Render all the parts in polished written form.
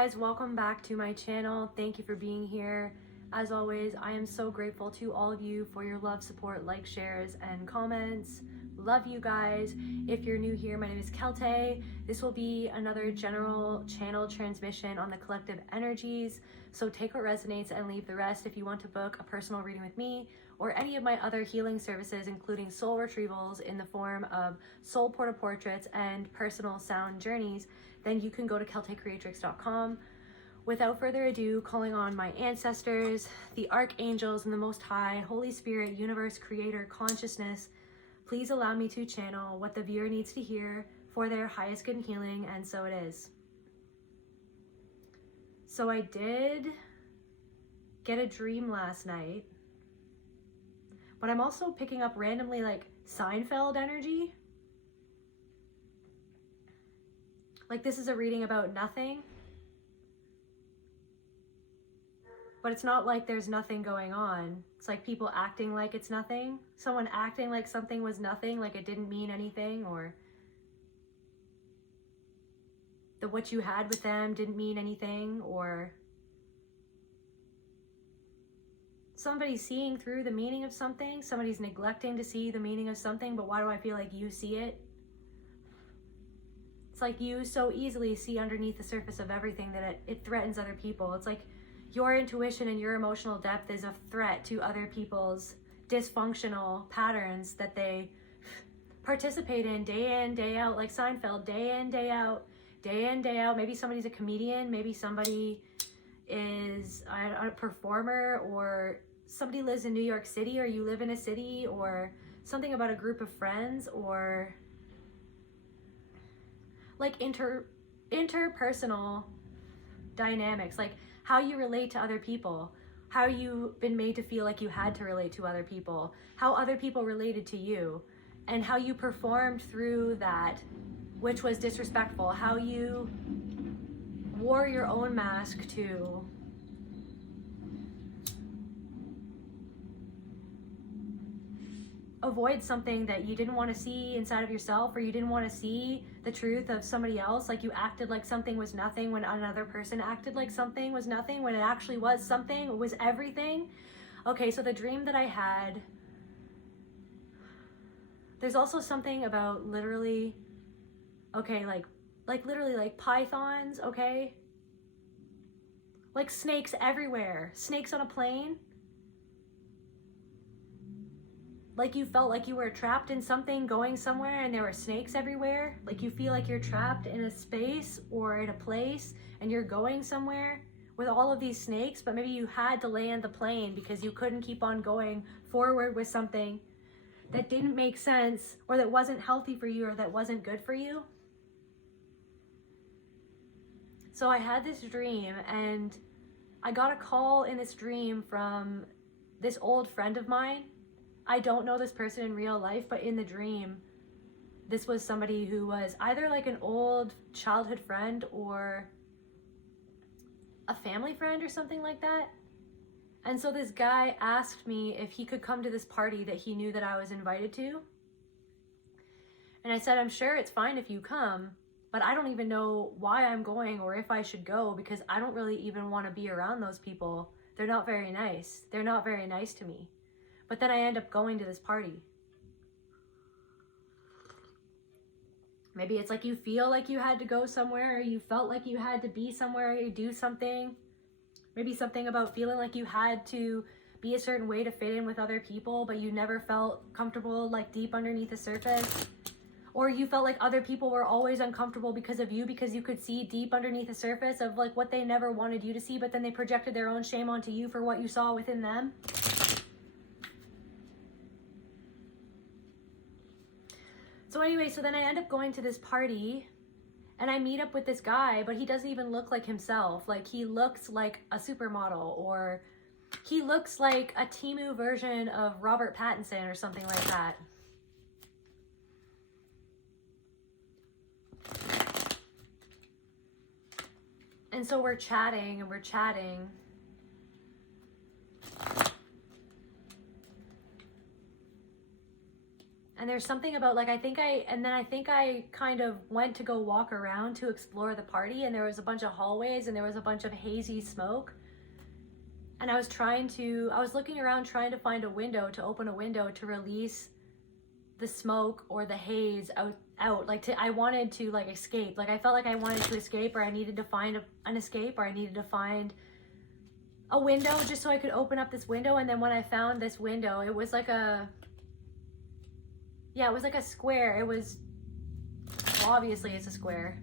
Guys, welcome back to my channel. Thank you for being here. As always, I am so grateful to all of you for your love, support, likes, shares, and comments. Love you guys. If you're new here, my name is Celtae. This will be another general channel transmission on the collective energies. So take what resonates and leave the rest. If you want to book a personal reading with me or any of my other healing services, including soul retrievals in the form of soul portraits and personal sound journeys, then you can go to celtaecreatrix.com. Without further ado, calling on my ancestors, the archangels, and the Most High, Holy Spirit, Universe, Creator, Consciousness, please allow me to channel what the viewer needs to hear for their highest good and healing, and so it is. So I did get a dream last night, but I'm also picking up randomly like Seinfeld energy. Like this is a reading about nothing, but it's not like there's nothing going on. It's like people acting like it's nothing. Someone acting like something was nothing, like it didn't mean anything, or that what you had with them didn't mean anything, or somebody's seeing through the meaning of something. Somebody's neglecting to see the meaning of something, but why do I feel like you see it? It's like you so easily see underneath the surface of everything that it threatens other people. It's like your intuition and your emotional depth is a threat to other people's dysfunctional patterns that they participate in, day out, like Seinfeld, day in, day out, day in, day out. Maybe somebody's a comedian, maybe somebody is a performer, or somebody lives in New York City, or you live in a city, or something about a group of friends, or like interpersonal dynamics, like how you relate to other people, how you've been made to feel like you had to relate to other people, how other people related to you, and how you performed through that, which was disrespectful, how you wore your own mask to avoid something that you didn't want to see inside of yourself, or you didn't want to see the truth of somebody else. Like you acted like something was nothing when another person acted like something was nothing, when it actually was something, it was everything. Okay, so the dream that I had, there's also something about literally, okay, like literally like pythons, okay? Like snakes everywhere, snakes on a plane. Like you felt like you were trapped in something going somewhere and there were snakes everywhere. Like you feel like you're trapped in a space or in a place and you're going somewhere with all of these snakes, but maybe you had to land the plane because you couldn't keep on going forward with something that didn't make sense, or that wasn't healthy for you, or that wasn't good for you. So I had this dream, and I got a call in this dream from this old friend of mine. I don't know this person in real life, but in the dream, this was somebody who was either like an old childhood friend or a family friend or something like that. And so this guy asked me if he could come to this party that he knew that I was invited to. And I said, I'm sure it's fine if you come, but I don't even know why I'm going or if I should go, because I don't really even want to be around those people. They're not very nice. They're not very nice to me. But then I end up going to this party. Maybe it's like you feel like you had to go somewhere, or you felt like you had to be somewhere, or you do something. Maybe something about feeling like you had to be a certain way to fit in with other people, but you never felt comfortable, like deep underneath the surface. Or you felt like other people were always uncomfortable because of you, because you could see deep underneath the surface of like what they never wanted you to see, but then they projected their own shame onto you for what you saw within them. So anyway, so then I end up going to this party and I meet up with this guy, but he doesn't even look like himself. Like he looks like a supermodel, or he looks like a Temu version of Robert Pattinson or something like that. And so we're chatting and we're chatting. And there's something about like, I think I kind of went to go walk around to explore the party, and there was a bunch of hallways and there was a bunch of hazy smoke. And I was looking around trying to find a window, to open a window to release the smoke or the haze out. Like I wanted to like escape. Like I felt like I wanted to escape, or I needed to find an escape, or I needed to find a window just so I could open up this window. And then when I found this window, it was like a square. It was, well, obviously it's a square.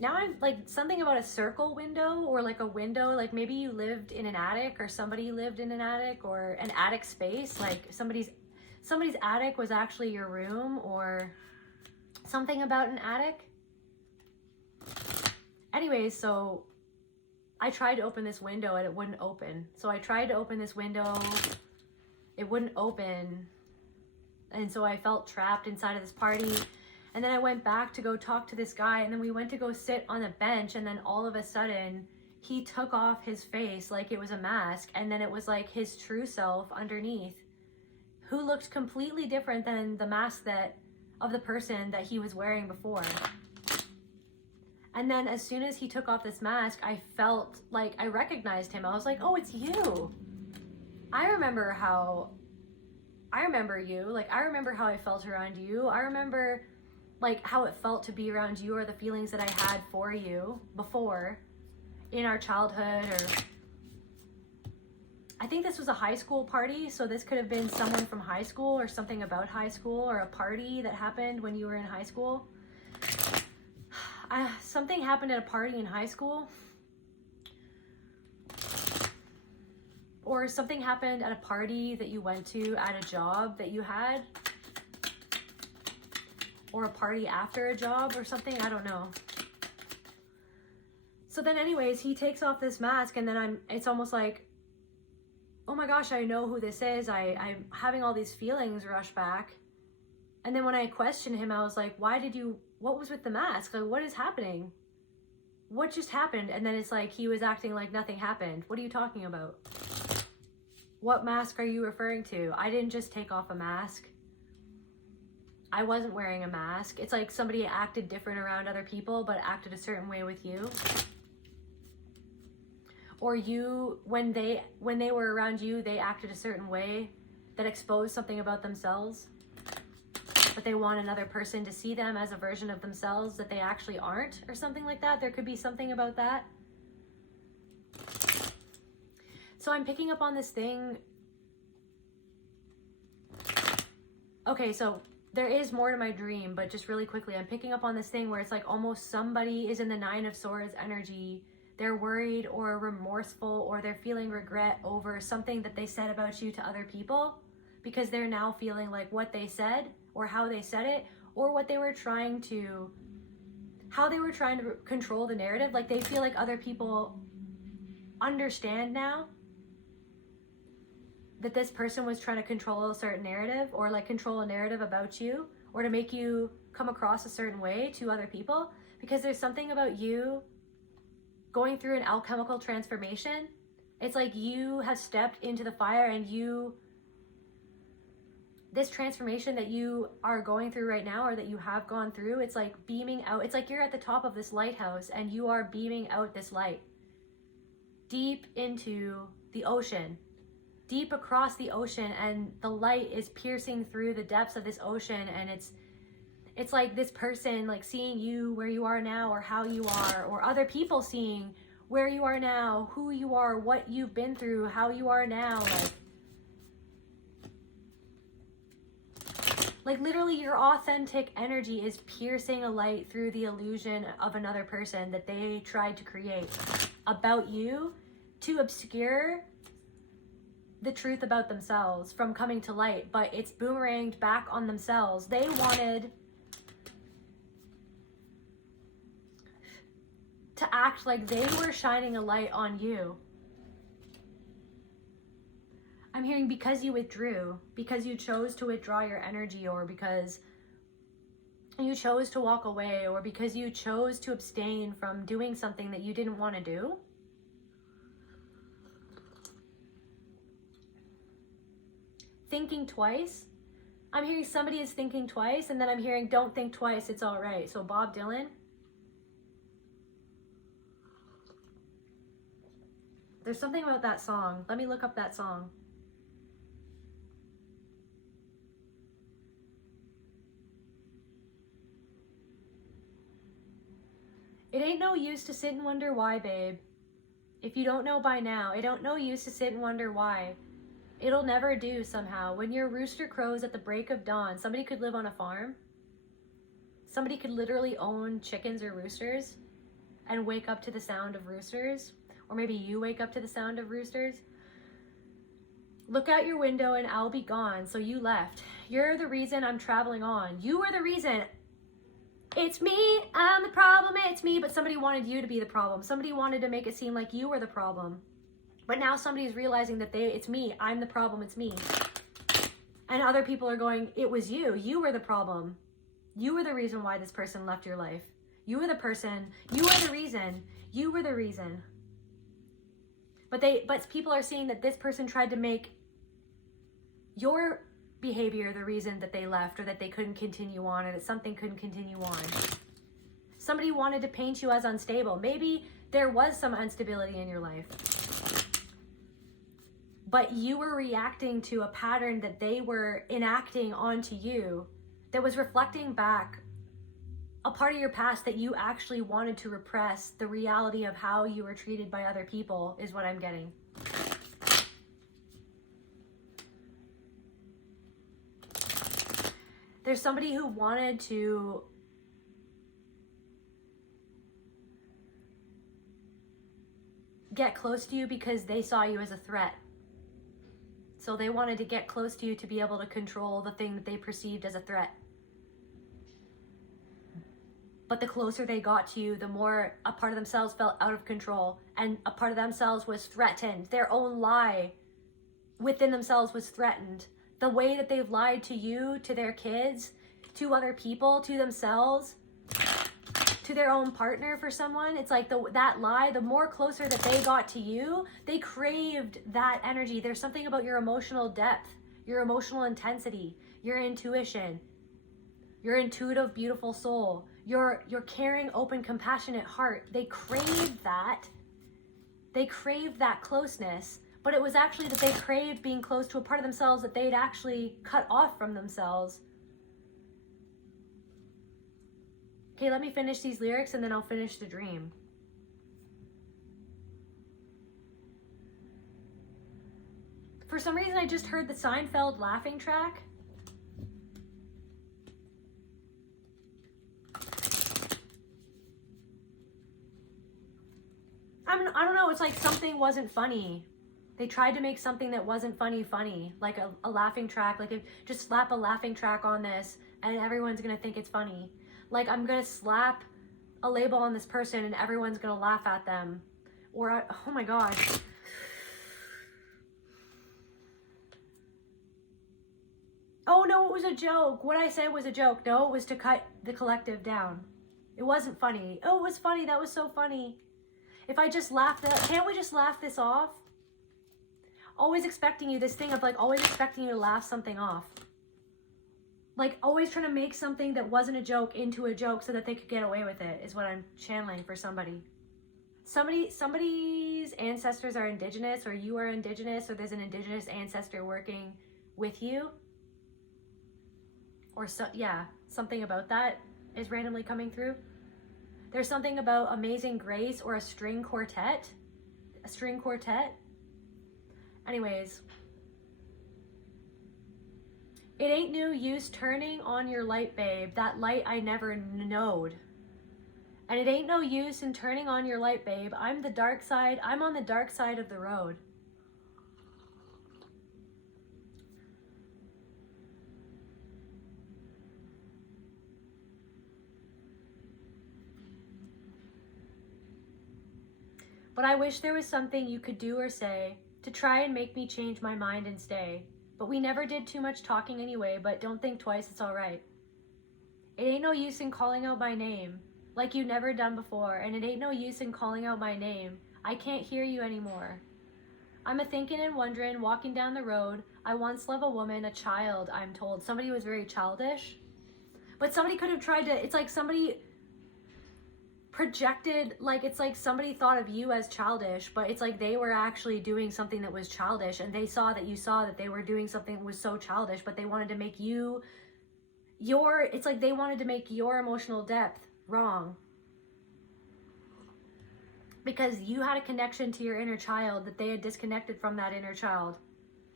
Now I'm like something about a circle window, or like a window, like maybe you lived in an attic, or somebody lived in an attic, or an attic space, like somebody's attic was actually your room, or something about an attic. Anyways, so I tried to open this window and it wouldn't open. So I tried to open this window, it wouldn't open. And so I felt trapped inside of this party. And then I went back to go talk to this guy, and then we went to go sit on a bench, and then all of a sudden he took off his face like it was a mask, and then it was like his true self underneath, who looked completely different than the mask of the person that he was wearing before. And then as soon as he took off this mask, I felt like I recognized him. I was like, oh, it's you. I remember you. Like, I remember how I felt around you. I remember like how it felt to be around you, or the feelings that I had for you before in our childhood. Or I think this was a high school party, so this could have been someone from high school, or something about high school, or a party that happened when you were in high school. Something happened at a party in high school, or something happened at a party that you went to at a job that you had, or a party after a job or something, I don't know. So then anyways, he takes off this mask, and then it's almost like, oh my gosh, I know who this is. I'm having all these feelings rush back. And then when I questioned him, I was like, what was with the mask? Like, what is happening? What just happened? And then it's like, he was acting like nothing happened. What are you talking about? What mask are you referring to? I didn't just take off a mask. I wasn't wearing a mask. It's like somebody acted different around other people, but acted a certain way with you. Or you, when they were around you, they acted a certain way that exposed something about themselves, but they want another person to see them as a version of themselves that they actually aren't, or something like that. There could be something about that. So I'm picking up on this thing. Okay, so there is more to my dream, but just really quickly, I'm picking up on this thing where it's like almost somebody is in the 9 of Swords energy. They're worried or remorseful, or they're feeling regret over something that they said about you to other people, because they're now feeling like what they said, or how they said it, or how they were trying to control the narrative. Like they feel like other people understand now that this person was trying to control a certain narrative, or like control a narrative about you, or to make you come across a certain way to other people, because there's something about you going through an alchemical transformation. It's like you have stepped into the fire, and this transformation that you are going through right now, or that you have gone through, it's like beaming out. It's like you're at the top of this lighthouse, and you are beaming out this light deep into the ocean, deep across the ocean, and the light is piercing through the depths of this ocean. And it's like this person like seeing you where you are now, or how you are, or other people seeing where you are now, who you are, what you've been through, how you are now. Like literally your authentic energy is piercing a light through the illusion of another person that they tried to create about you, to obscure the truth about themselves from coming to light. But it's boomeranged back on themselves. They wanted to act like they were shining a light on you. I'm hearing because you withdrew, because you chose to withdraw your energy, or because you chose to walk away, or because you chose to abstain from doing something that you didn't want to do. thinking twice. I'm hearing somebody is thinking twice, and then I'm hearing don't think twice, it's all right. So Bob Dylan. There's something about that song. Let me look up that song. It ain't no use to sit and wonder why, babe. If you don't know by now, it ain't no use to sit and wonder why. It'll never do somehow. When your rooster crows at the break of dawn, somebody could live on a farm. Somebody could literally own chickens or roosters and wake up to the sound of roosters. Or maybe you wake up to the sound of roosters. Look out your window and I'll be gone, so you left. You're the reason I'm traveling on. You were the reason. It's me, I'm the problem, it's me. But somebody wanted you to be the problem. Somebody wanted to make it seem like you were the problem. But now somebody's realizing that it's me, I'm the problem, it's me. And other people are going, it was you. You were the problem. You were the reason why this person left your life. You were the person. You were the reason. You were the reason. But people are seeing that this person tried to make your behavior the reason that they left, or that they couldn't continue on, or that something couldn't continue on. Somebody wanted to paint you as unstable. Maybe there was some instability in your life, but you were reacting to a pattern that they were enacting onto you that was reflecting back a part of your past that you actually wanted to repress. The reality of how you were treated by other people is what I'm getting. There's somebody who wanted to get close to you because they saw you as a threat. So they wanted to get close to you to be able to control the thing that they perceived as a threat. But the closer they got to you, the more a part of themselves felt out of control, and a part of themselves was threatened. Their own lie within themselves was threatened. The way that they've lied to you, to their kids, to other people, to themselves, to their own partner, for someone, it's like that lie, the more closer that they got to you, they craved that energy. There's something about your emotional depth, your emotional intensity, your intuition, your intuitive, beautiful soul, your caring, open, compassionate heart. They craved that. They craved that closeness. But it was actually that they craved being close to a part of themselves that they'd actually cut off from themselves. Okay, let me finish these lyrics and then I'll finish the dream. For some reason, I just heard the Seinfeld laughing track. I don't know, it's like something wasn't funny. They tried to make something that wasn't funny, like a laughing track. Like, just slap a laughing track on this and everyone's gonna think it's funny. Like, I'm gonna slap a label on this person and everyone's gonna laugh at them. Or, oh my gosh. Oh no, it was a joke. What I said was a joke. No, it was to cut the collective down. It wasn't funny. Oh, it was funny. That was so funny. If I just laughed, can't we just laugh this off? Always expecting you, this thing of like always expecting you to laugh something off. Like always trying to make something that wasn't a joke into a joke so that they could get away with it is what I'm channeling for somebody. Somebody's ancestors are indigenous, or you are indigenous, or there's an indigenous ancestor working with you. Or so, yeah, something about that is randomly coming through. There's something about Amazing Grace or a string quartet. A string quartet. Anyways. It ain't no use turning on your light, babe. That light I never knowed. And it ain't no use in turning on your light, babe. I'm the dark side. I'm on the dark side of the road. But I wish there was something you could do or say to try and make me change my mind and stay. But we never did too much talking anyway, but don't think twice, it's all right. It ain't no use in calling out my name like you never done before, and it ain't no use in calling out my name. I can't hear you anymore. I'm a thinking and wondering, walking down the road. I once loved a woman, a child, I'm told. Somebody was very childish. But somebody could have tried to, it's like somebody projected, like it's like somebody thought of you as childish, but it's like they were actually doing something that was childish, and they saw that you saw that they were doing something that was so childish, but they wanted to make you, it's like they wanted to make your emotional depth wrong. Because you had a connection to your inner child that they had disconnected from that inner child.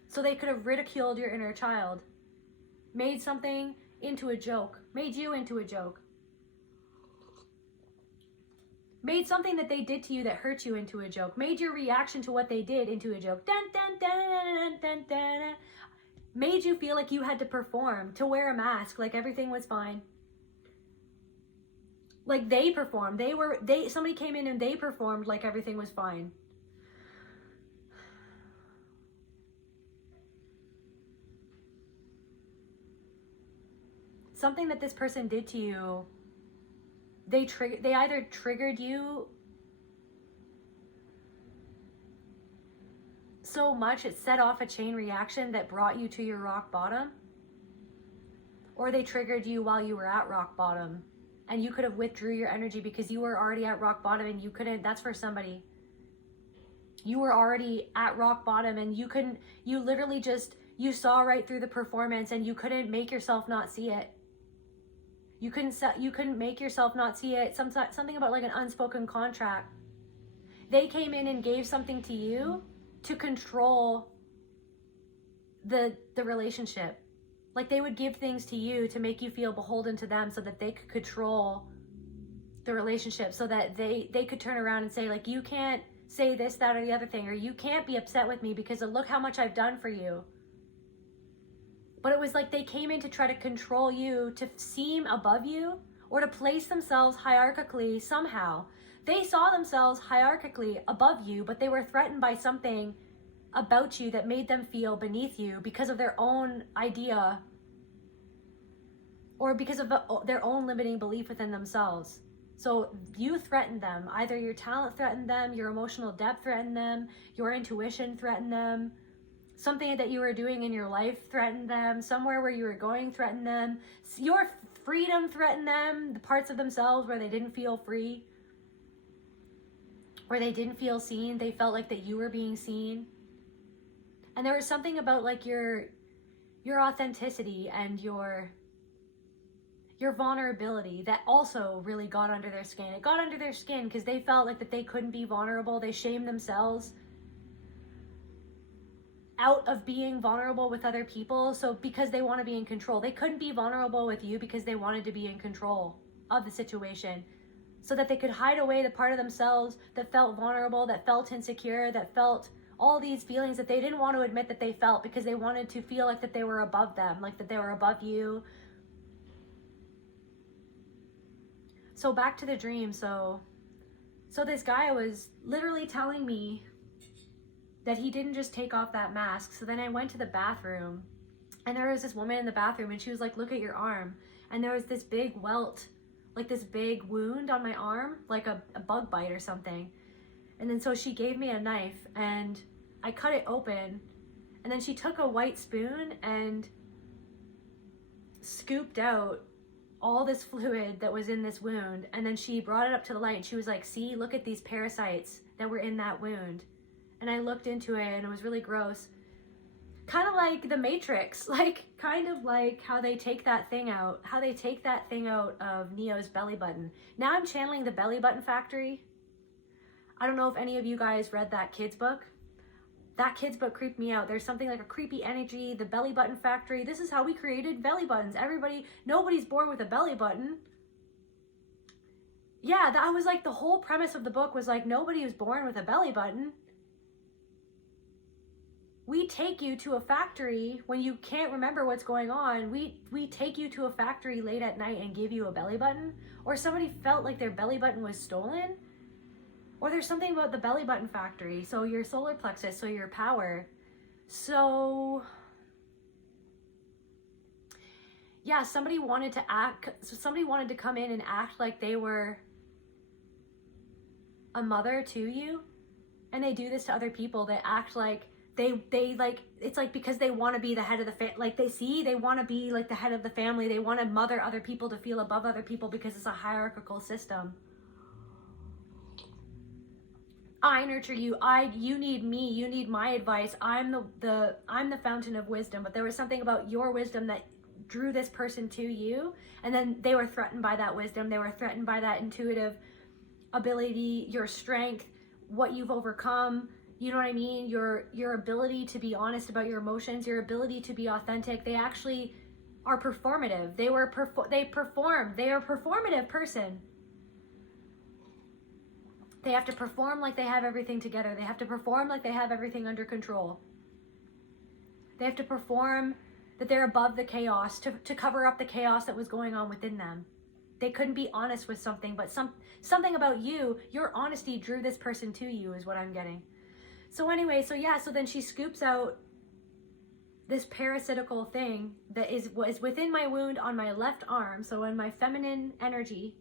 So they could have ridiculed your inner child, made something into a joke, made you into a joke, made something that they did to you that hurt you into a joke, made your reaction to what they did into a joke, dun, dun, dun, dun, dun, dun, dun. Made you feel like you had to perform, to wear a mask, like everything was fine. Like they performed, somebody came in and they performed like everything was fine. Something that this person did to you, they either triggered you so much it set off a chain reaction that brought you to your rock bottom, or they triggered you while you were at rock bottom. And you could have withdrew your energy because you were already at rock bottom and you couldn't, that's for somebody. You were already at rock bottom and you couldn't, you literally just, you saw right through the performance and you couldn't make yourself not see it. You couldn't make yourself not see it. Something about like an unspoken contract. They came in and gave something to you to control the relationship. Like they would give things to you to make you feel beholden to them so that they could control the relationship, so that they could turn around and say like, you can't say this, that, or the other thing, or you can't be upset with me because look how much I've done for you. But it was like they came in to try to control you, to seem above you, or to place themselves hierarchically somehow. They saw themselves hierarchically above you, but they were threatened by something about you that made them feel beneath you because of their own idea, or because of their own limiting belief within themselves. So you threatened them. Either your talent threatened them, your emotional depth threatened them, your intuition threatened them, something that you were doing in your life threatened them, somewhere where you were going threatened them, your freedom threatened them, the parts of themselves where they didn't feel free, where they didn't feel seen. They felt like that you were being seen. And there was something about like your authenticity and your vulnerability that also really got under their skin. It got under their skin because they felt like that they couldn't be vulnerable. They shamed themselves out of being vulnerable with other people. So because they want to be in control, they couldn't be vulnerable with you because they wanted to be in control of the situation, so that they could hide away the part of themselves that felt vulnerable, that felt insecure, that felt all these feelings that they didn't want to admit that they felt, because they wanted to feel like that they were above them, like that they were above you. So back to the dream. So this guy was literally telling me that he didn't just take off that mask. So then I went to the bathroom, and there was this woman in the bathroom, and she was like, look at your arm. And there was this big welt, like this big wound on my arm, like a bug bite or something. And then so she gave me a knife and I cut it open, and then she took a white spoon and scooped out all this fluid that was in this wound, and then she brought it up to the light and she was like, see, look at these parasites that were in that wound. And I looked into it and it was really gross. Kind of like the Matrix, like kind of like how they take that thing out of Neo's belly button. Now I'm channeling the Belly Button Factory. I don't know if any of you guys read that kid's book. That kid's book creeped me out. There's something like a creepy energy, the Belly Button Factory. This is how we created belly buttons. Nobody's born with a belly button. Yeah, that was like the whole premise of the book was like, nobody was born with a belly button. We take you to a factory when you can't remember what's going on. We take you to a factory late at night and give you a belly button, or somebody felt like their belly button was stolen. Or there's something about the belly button factory. So your solar plexus, so your power. So yeah, somebody wanted to come in and act like they were a mother to you. And they do this to other people. They act like they like, it's like because they want to be the head of the like they want to be like the head of the family. They want to mother other people to feel above other people because it's a hierarchical system. I nurture you. You need me. You need my advice. I'm the fountain of wisdom. But there was something about your wisdom that drew this person to you, and then they were threatened by that wisdom. They were threatened by that intuitive ability, your strength, what you've overcome. You know what I mean? Your ability to be honest about your emotions, your ability to be authentic. They actually are performative. They perform. They are a performative person. They have to perform like they have everything together. They have to perform like they have everything under control. They have to perform that they're above the chaos to cover up the chaos that was going on within them. They couldn't be honest with something, but something about you, your honesty drew this person to you is what I'm getting. So anyway, so then she scoops out this parasitical thing that was within my wound on my left arm, so in my feminine energy.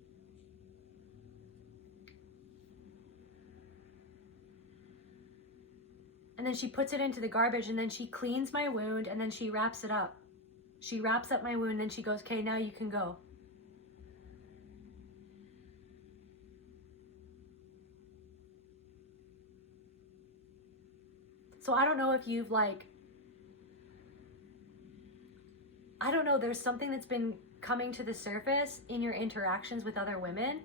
And then she puts it into the garbage, and then she cleans my wound, and then she wraps it up. She wraps up my wound, and then she goes, okay, now you can go. So I don't know if you've there's something that's been coming to the surface in your interactions with other women.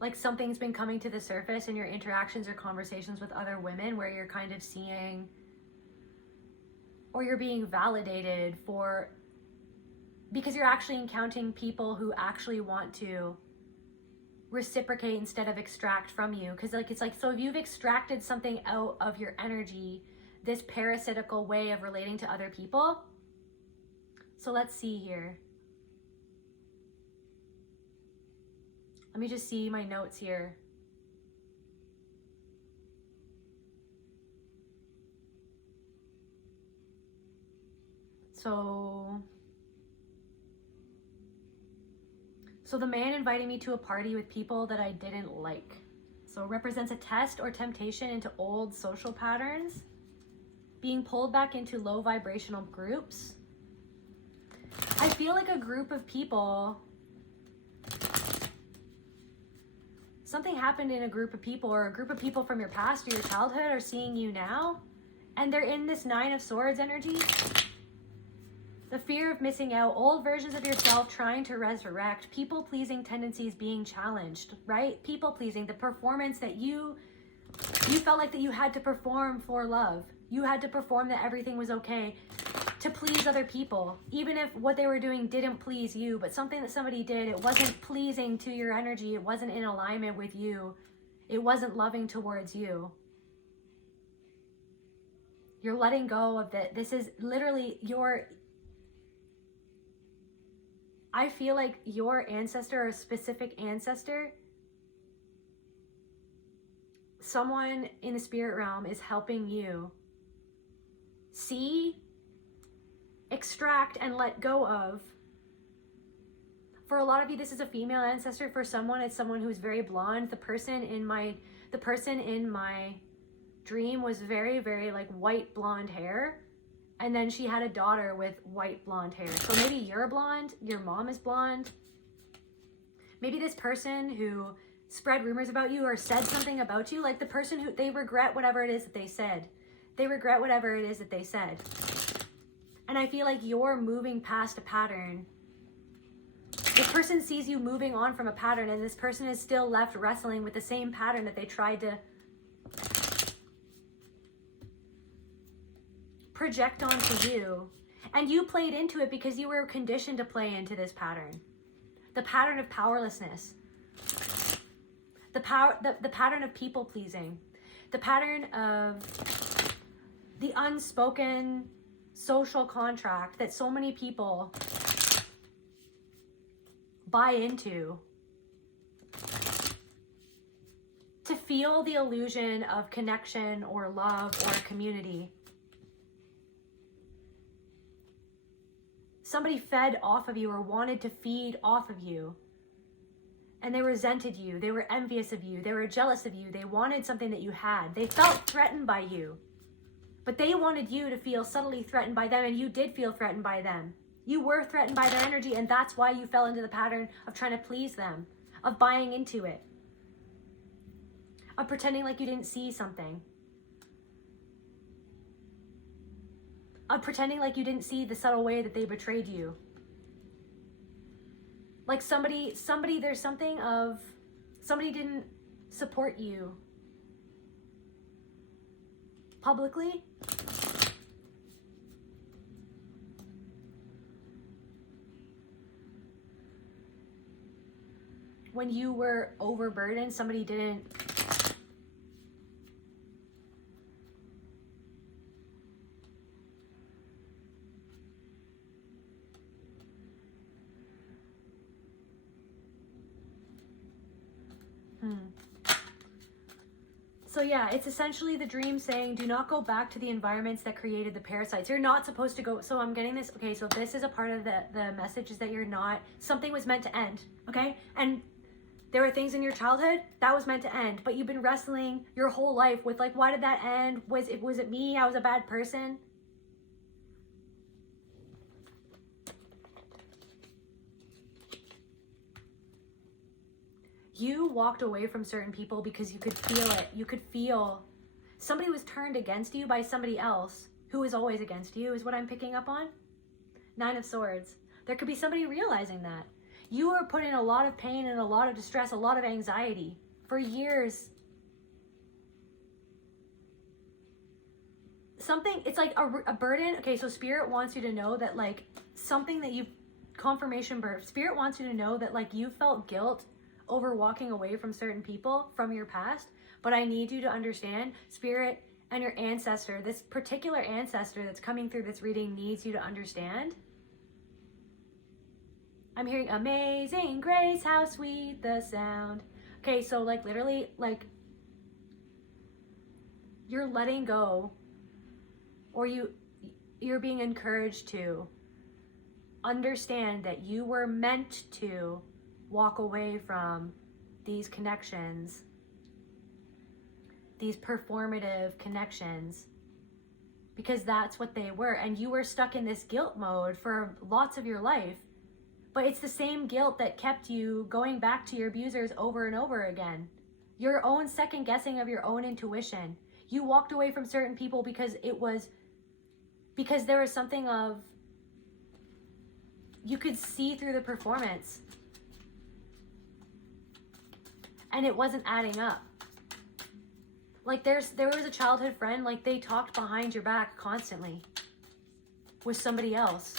Like something's been coming to the surface in your interactions or conversations with other women where you're kind of seeing, or you're being validated because you're actually encountering people who actually want to reciprocate instead of extract from you. Because it's like, so if you've extracted something out of your energy, this parasitical way of relating to other people. So let's see here. Let me just see my notes here. So the man invited me to a party with people that I didn't like. So it represents a test or temptation into old social patterns, being pulled back into low vibrational groups. I feel like a group of people, something happened in a group of people, or a group of people from your past or your childhood are seeing you now, and they're in this 9 of Swords energy. The fear of missing out, old versions of yourself trying to resurrect, people-pleasing tendencies being challenged, right? People-pleasing, the performance that you felt like that you had to perform for love. You had to perform that everything was okay to please other people, even if what they were doing didn't please you, but something that somebody did, it wasn't pleasing to your energy, it wasn't in alignment with you, it wasn't loving towards you. You're letting go of that. This is literally I feel like your ancestor, or a specific ancestor, someone in the spirit realm is helping you see, extract, and let go of. For a lot of you, this is a female ancestor. For someone, it's someone who's very blonde. The person in my dream was very, very like white blonde hair. And then she had a daughter with white blonde hair. So maybe you're blonde, your mom is blonde. Maybe this person who spread rumors about you or said something about you, like the person who, they regret whatever it is that they said. They regret whatever it is that they said. And I feel like you're moving past a pattern. This person sees you moving on from a pattern, and this person is still left wrestling with the same pattern that they tried to project onto you, and you played into it because you were conditioned to play into this pattern, the pattern of powerlessness, the pattern of people pleasing, the pattern of the unspoken social contract that so many people buy into to feel the illusion of connection or love or community. Somebody fed off of you or wanted to feed off of you. And they resented you. They were envious of you. They were jealous of you. They wanted something that you had. They felt threatened by you. But they wanted you to feel subtly threatened by them, and you did feel threatened by them. You were threatened by their energy, and that's why you fell into the pattern of trying to please them, of buying into it, of pretending like you didn't see something, of pretending like you didn't see the subtle way that they betrayed you. Like somebody, there's something of, somebody didn't support you publicly. When you were overburdened, somebody didn't. So yeah, it's essentially the dream saying, do not go back to the environments that created the parasites. You're not supposed to go. So I'm getting this. Okay, so this is a part of the message, is that you're not, something was meant to end, okay? And there were things in your childhood that was meant to end, but you've been wrestling your whole life with like, why did that end? Was it me? I was a bad person. You walked away from certain people because you could feel it. You could feel somebody was turned against you by somebody else who is always against you, is what I'm picking up on. 9 of Swords. There could be somebody realizing that. You were put in a lot of pain and a lot of distress, a lot of anxiety for years. Something, it's like a burden. Okay, so Spirit wants you to know that like something that you, confirmation birth, Spirit wants you to know that like you felt guilt over walking away from certain people from your past. But I need you to understand, Spirit and your ancestor, this particular ancestor that's coming through this reading needs you to understand. I'm hearing amazing grace, how sweet the sound. Okay, so like literally, like you're letting go, or you're being encouraged to understand that you were meant to walk away from these connections, these performative connections, because that's what they were. And you were stuck in this guilt mode for lots of your life. But it's the same guilt that kept you going back to your abusers over and over again. Your own second guessing of your own intuition. You walked away from certain people because there was something of, you could see through the performance and it wasn't adding up. Like there was a childhood friend, like they talked behind your back constantly with somebody else.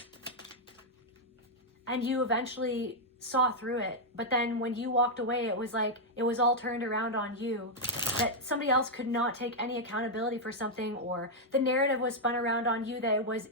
And you eventually saw through it. But then when you walked away, it was like, it was all turned around on you. That somebody else could not take any accountability for something, or the narrative was spun around on you that it was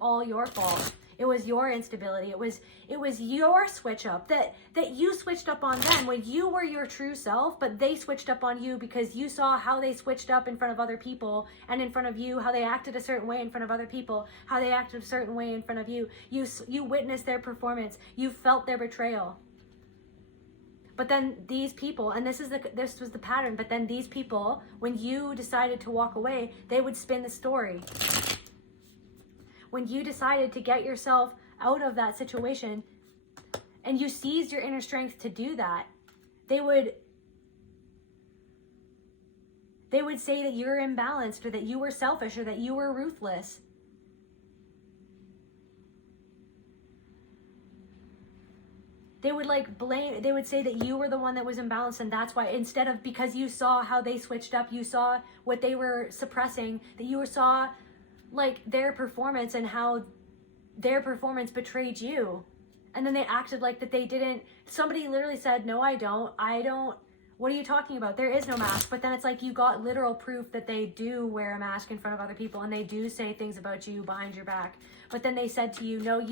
all your fault. It was your instability. It was your switch up, that you switched up on them when you were your true self, but they switched up on you because you saw how they switched up in front of other people and in front of you, how they acted a certain way in front of other people, how they acted a certain way in front of you. You witnessed their performance. You felt their betrayal. But then these people, and this was the pattern, but then these people, when you decided to walk away, they would spin the story. When you decided to get yourself out of that situation and you seized your inner strength to do that, they would say that you're imbalanced, or that you were selfish, or that you were ruthless. They would they would say that you were the one that was imbalanced, and that's why, instead of, because you saw how they switched up, you saw what they were suppressing, that you saw like their performance and how their performance betrayed you. And then they acted like that they didn't. Somebody literally said, no, I don't, what are you talking about? There is no mask. But then it's like you got literal proof that they do wear a mask in front of other people, and they do say things about you behind your back. But then they said to you, no,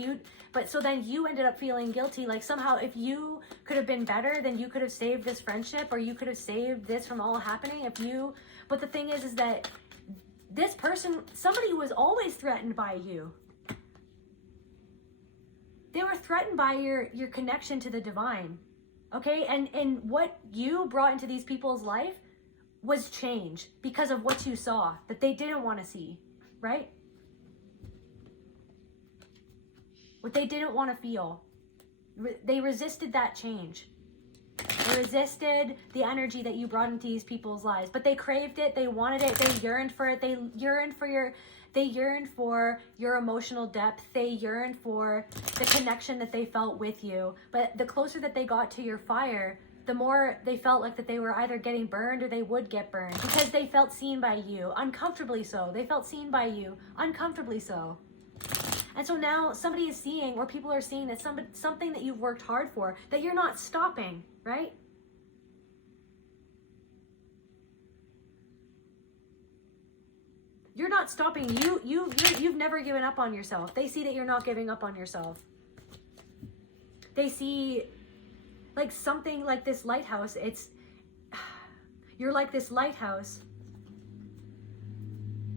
but so then you ended up feeling guilty. Like somehow if you could have been better, then you could have saved this friendship, or you could have saved this from all happening. But the thing is that this person, somebody was always threatened by you. They were threatened by your connection to the divine. Okay? And what you brought into these people's life was change because of what you saw that they didn't want to see, right? What they didn't want to feel. They resisted that change. They resisted the energy that you brought into these people's lives, but they craved it, they wanted it, they yearned for it, they yearned for your emotional depth, they yearned for the connection that they felt with you. But the closer that they got to your fire, the more they felt like that they were either getting burned or they would get burned, because they felt seen by you, uncomfortably so. They felt seen by you, uncomfortably so. And so now somebody is seeing, or people are seeing, that something that you've worked hard for, that you're not stopping, right? You're not stopping. You've never given up on yourself. They see that you're not giving up on yourself. They see like something like this lighthouse. You're like this lighthouse.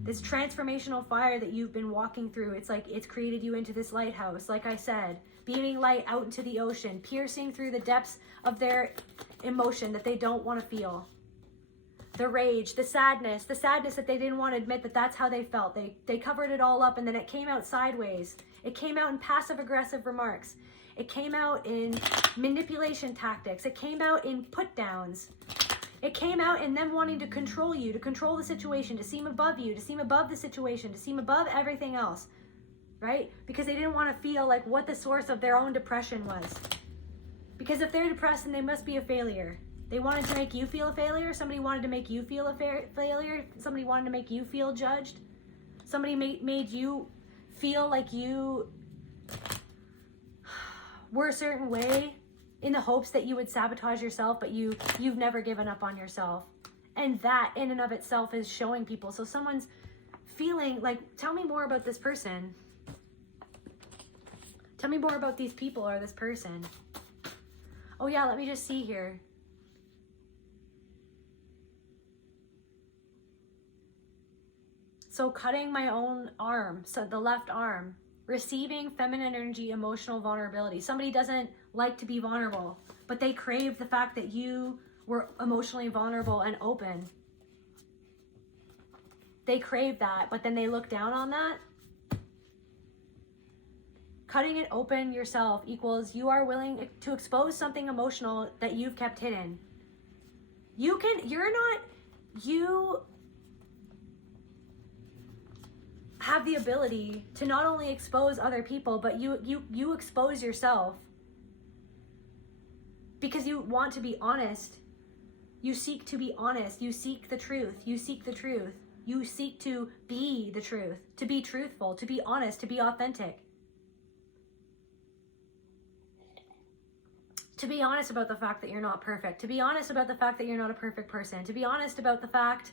This transformational fire that you've been walking through, it's like it's created you into this lighthouse, like I said, beaming light out into the ocean, piercing through the depths of their emotion that they don't want to feel. The rage, the sadness that they didn't want to admit that that's how they felt. They covered it all up, and then it came out sideways. It came out in passive-aggressive remarks. It came out in manipulation tactics. It came out in put-downs. It came out in them wanting to control you, to control the situation, to seem above you, to seem above the situation, to seem above everything else, right? Because they didn't want to feel like what the source of their own depression was. Because if they're depressed, then they must be a failure. They wanted to make you feel a failure. Somebody wanted to make you feel a failure. Somebody wanted to make you feel judged. Somebody made you feel like you were a certain way, in the hopes that you would sabotage yourself, but you've never given up on yourself. And that in and of itself is showing people. So someone's feeling like, tell me more about this person. Tell me more about these people or this person. Oh yeah, let me just see here. So cutting my own arm, so the left arm, receiving feminine energy, emotional vulnerability. Somebody doesn't like to be vulnerable, but they crave the fact that you were emotionally vulnerable and open. They crave that, but then they look down on that. Cutting it open yourself equals you are willing to expose something emotional that you've kept hidden. You have the ability to not only expose other people, but you expose yourself. Because you want to be honest. You seek to be honest. You seek the truth. You seek the truth. You seek to be the truth. To be truthful. To be honest. To be authentic. To be honest about the fact that you're not perfect. To be honest about the fact that you're not a perfect person. To be honest about the fact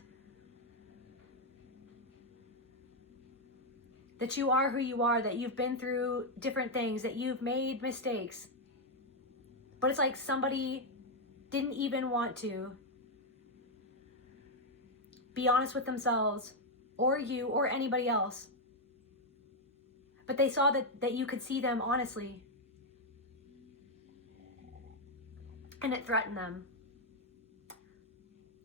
that you are who you are, that you've been through different things, that you've made mistakes. But it's like somebody didn't even want to be honest with themselves or you or anybody else. But they saw that you could see them honestly. And it threatened them.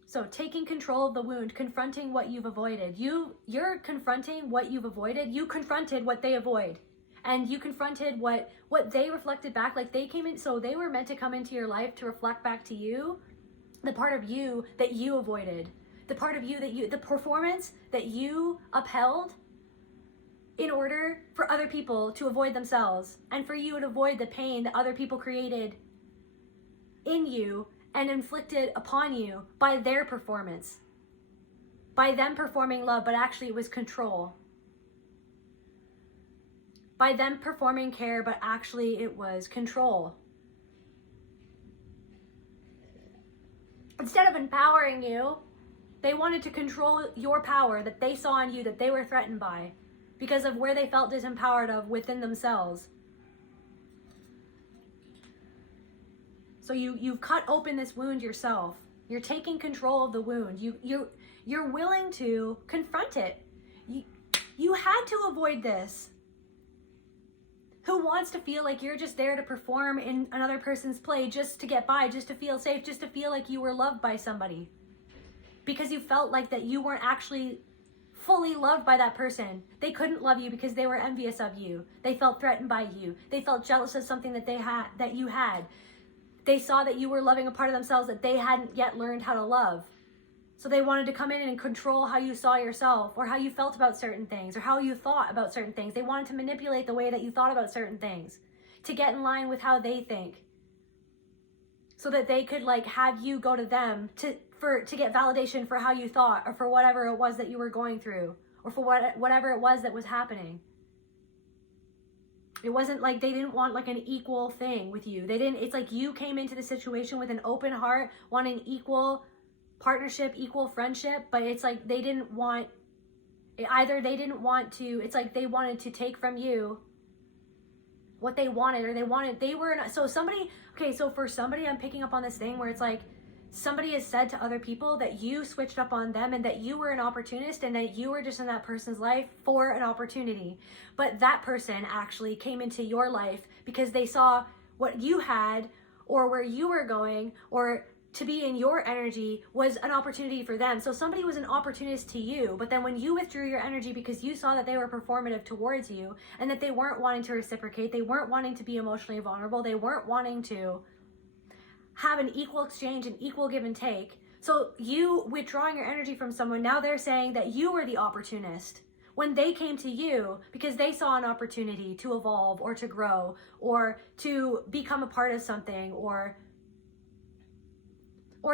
So taking control of the wound, confronting what you've avoided. You're confronting what you've avoided. You confronted what they avoid. And you confronted what they reflected back. Like they came in, so they were meant to come into your life to reflect back to you the part of you that you avoided. The part of you the performance that you upheld in order for other people to avoid themselves. And for you to avoid the pain that other people created in you and inflicted upon you by their performance. By them performing love, but actually it was control. By them performing care, but actually it was control. Instead of empowering you, they wanted to control your power that they saw in you, that they were threatened by, because of where they felt disempowered of within themselves. So you've cut open this wound yourself. You're taking control of the wound. You're willing to confront it. You had to avoid this. Who wants to feel like you're just there to perform in another person's play just to get by, just to feel safe, just to feel like you were loved by somebody? Because you felt like that you weren't actually fully loved by that person. They couldn't love you because they were envious of you. They felt threatened by you. They felt jealous of something that you had. They saw that you were loving a part of themselves that they hadn't yet learned how to love. So they wanted to come in and control how you saw yourself, or how you felt about certain things, or how you thought about certain things. They wanted to manipulate the way that you thought about certain things to get in line with how they think, so that they could like have you go to them to get validation for how you thought, or for whatever it was that you were going through, or for whatever it was that was happening. It wasn't like they didn't want like an equal thing with you. It's like you came into the situation with an open heart, wanting equal partnership, equal friendship, but it's like they didn't want, it's like they wanted to take from you what they wanted, or so for somebody, I'm picking up on this thing where it's like, somebody has said to other people that you switched up on them and that you were an opportunist and that you were just in that person's life for an opportunity. But that person actually came into your life because they saw what you had, or where you were going, or to be in your energy was an opportunity for them. So somebody was an opportunist to you, but then when you withdrew your energy because you saw that they were performative towards you and that they weren't wanting to reciprocate, they weren't wanting to be emotionally vulnerable, they weren't wanting to have an equal exchange, an equal give and take. So you withdrawing your energy from someone, now they're saying that you were the opportunist when they came to you because they saw an opportunity to evolve or to grow or to become a part of something, or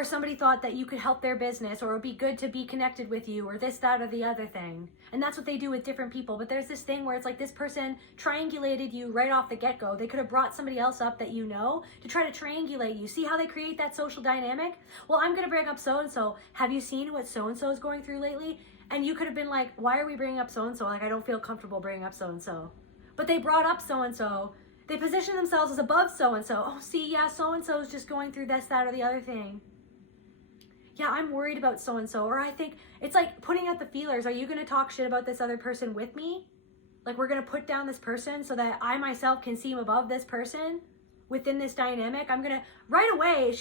somebody thought that you could help their business, or it would be good to be connected with you, or this, that, or the other thing. And that's what they do with different people. But there's this thing where it's like this person triangulated you right off the get-go. They could have brought somebody else up that you know to try to triangulate you. See how they create that social dynamic? Well, I'm going to bring up so-and-so. Have you seen what so-and-so is going through lately? And you could have been like, why are we bringing up so-and-so? Like, I don't feel comfortable bringing up so-and-so. But they brought up so-and-so. They position themselves as above so-and-so. Oh, see, yeah, so-and-so is just going through this, that, or the other thing. Yeah, I'm worried about so-and-so. Or I think it's like putting out the feelers. Are you going to talk shit about this other person with me? Like, we're going to put down this person so that I myself can seem above this person within this dynamic. I'm going to, right away,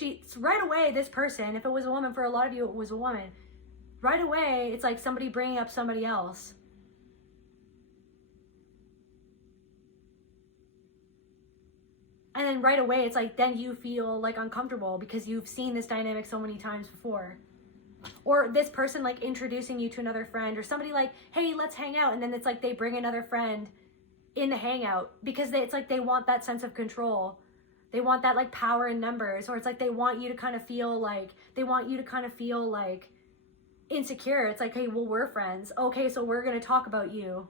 this person, if it was a woman, for a lot of you, it was a woman. Right away, it's like somebody bringing up somebody else. And then right away, it's like, then you feel like uncomfortable because you've seen this dynamic so many times before. Or this person like introducing you to another friend, or somebody like, hey, let's hang out. And then it's like they bring another friend in the hangout because it's like they want that sense of control. They want that like power in numbers, or it's like they want you to kind of feel like, insecure. It's like, hey, well, we're friends. Okay, so we're going to talk about you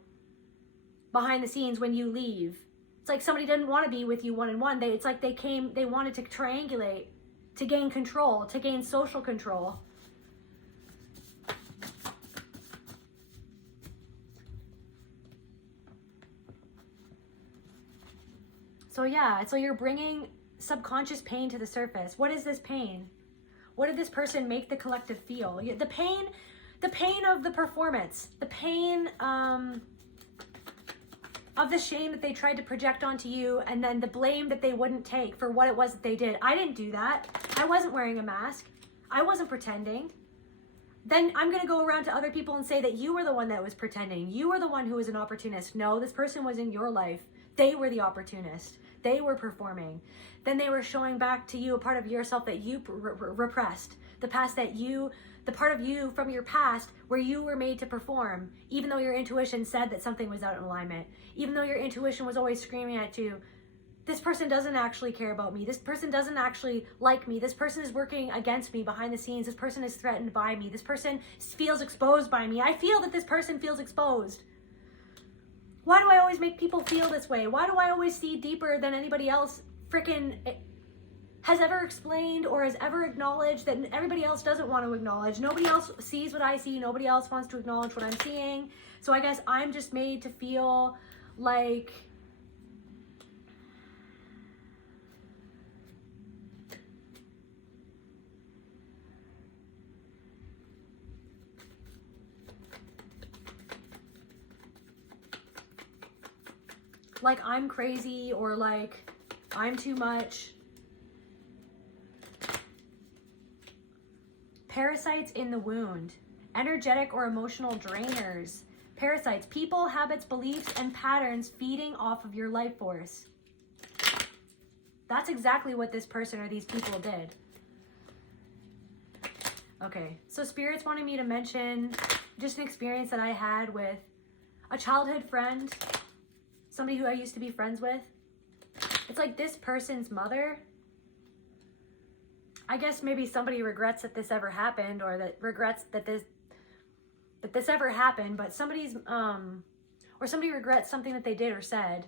behind the scenes when you leave. It's like somebody didn't want to be with you one-on-one. It's like they wanted to triangulate to gain control, to gain social control. So yeah, so you're bringing subconscious pain to the surface. What is this pain? What did this person make the collective feel? The pain of the performance, the pain, of the shame that they tried to project onto you, and then the blame that they wouldn't take for what it was that they did. I didn't do that. I wasn't wearing a mask. I wasn't pretending. Then I'm going to go around to other people and say that you were the one that was pretending. You were the one who was an opportunist. No, this person was in your life. They were the opportunist. They were performing. Then they were showing back to you a part of yourself that you repressed. The part of you from your past where you were made to perform, even though your intuition said that something was out of alignment, even though your intuition was always screaming at you, this person doesn't actually care about me, this person doesn't actually like me, this person is working against me behind the scenes, this person is threatened by me, this person feels exposed by me, I feel that this person feels exposed. Why do I always make people feel this way? Why do I always see deeper than anybody else freaking has ever explained or has ever acknowledged that everybody else doesn't want to acknowledge? Nobody else sees what I see. Nobody else wants to acknowledge what I'm seeing. So I guess I'm just made to feel like like I'm crazy or like I'm too much. Parasites in the wound, energetic or emotional drainers. Parasites, people, habits, beliefs, and patterns feeding off of your life force. That's exactly what this person or these people did. Okay, so spirits wanted me to mention just an experience that I had with a childhood friend, somebody who I used to be friends with. It's like this person's mother. I guess maybe somebody regrets that this ever happened, or that regrets that this ever happened, but somebody regrets something that they did or said.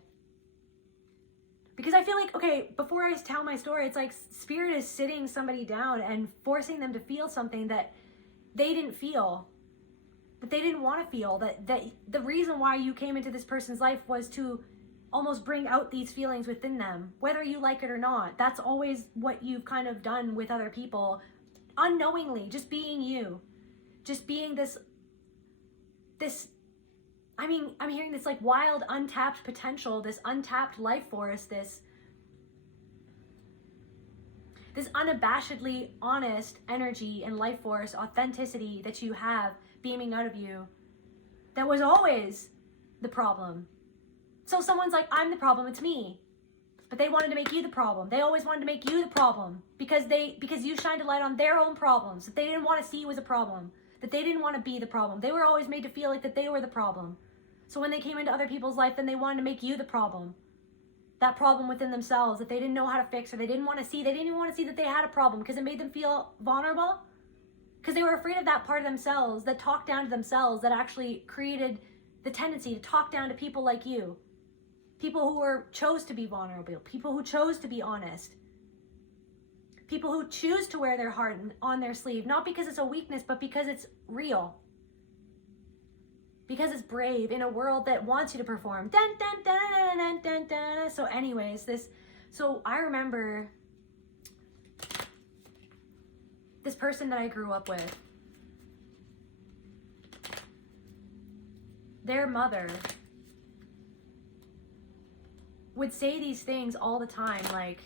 Because I feel like, okay, before I tell my story, it's like spirit is sitting somebody down and forcing them to feel something that they didn't feel, that they didn't want to feel, that the reason why you came into this person's life was to almost bring out these feelings within them, whether you like it or not. That's always what you've kind of done with other people, unknowingly, just being you, just being this, I mean, I'm hearing this like wild, untapped potential, this untapped life force, this unabashedly honest energy and life force, authenticity that you have beaming out of you, that was always the problem. So someone's like, I'm the problem, it's me. But they wanted to make you the problem. They always wanted to make you the problem because you shined a light on their own problems that they didn't want to see was a problem, that they didn't want to be the problem. They were always made to feel like that they were the problem. So when they came into other people's life, then they wanted to make you the problem. That problem within themselves that they didn't know how to fix, or they didn't want to see. They didn't even want to see that they had a problem because it made them feel vulnerable. Because they were afraid of that part of themselves that talked down to themselves, that actually created the tendency to talk down to people like you. People who chose to be vulnerable. People who chose to be honest. People who choose to wear their heart on their sleeve. Not because it's a weakness, but because it's real. Because it's brave in a world that wants you to perform. Dun, dun, dun, dun, dun, dun, dun. So anyways, so I remember this person that I grew up with. Their mother would say these things all the time, like,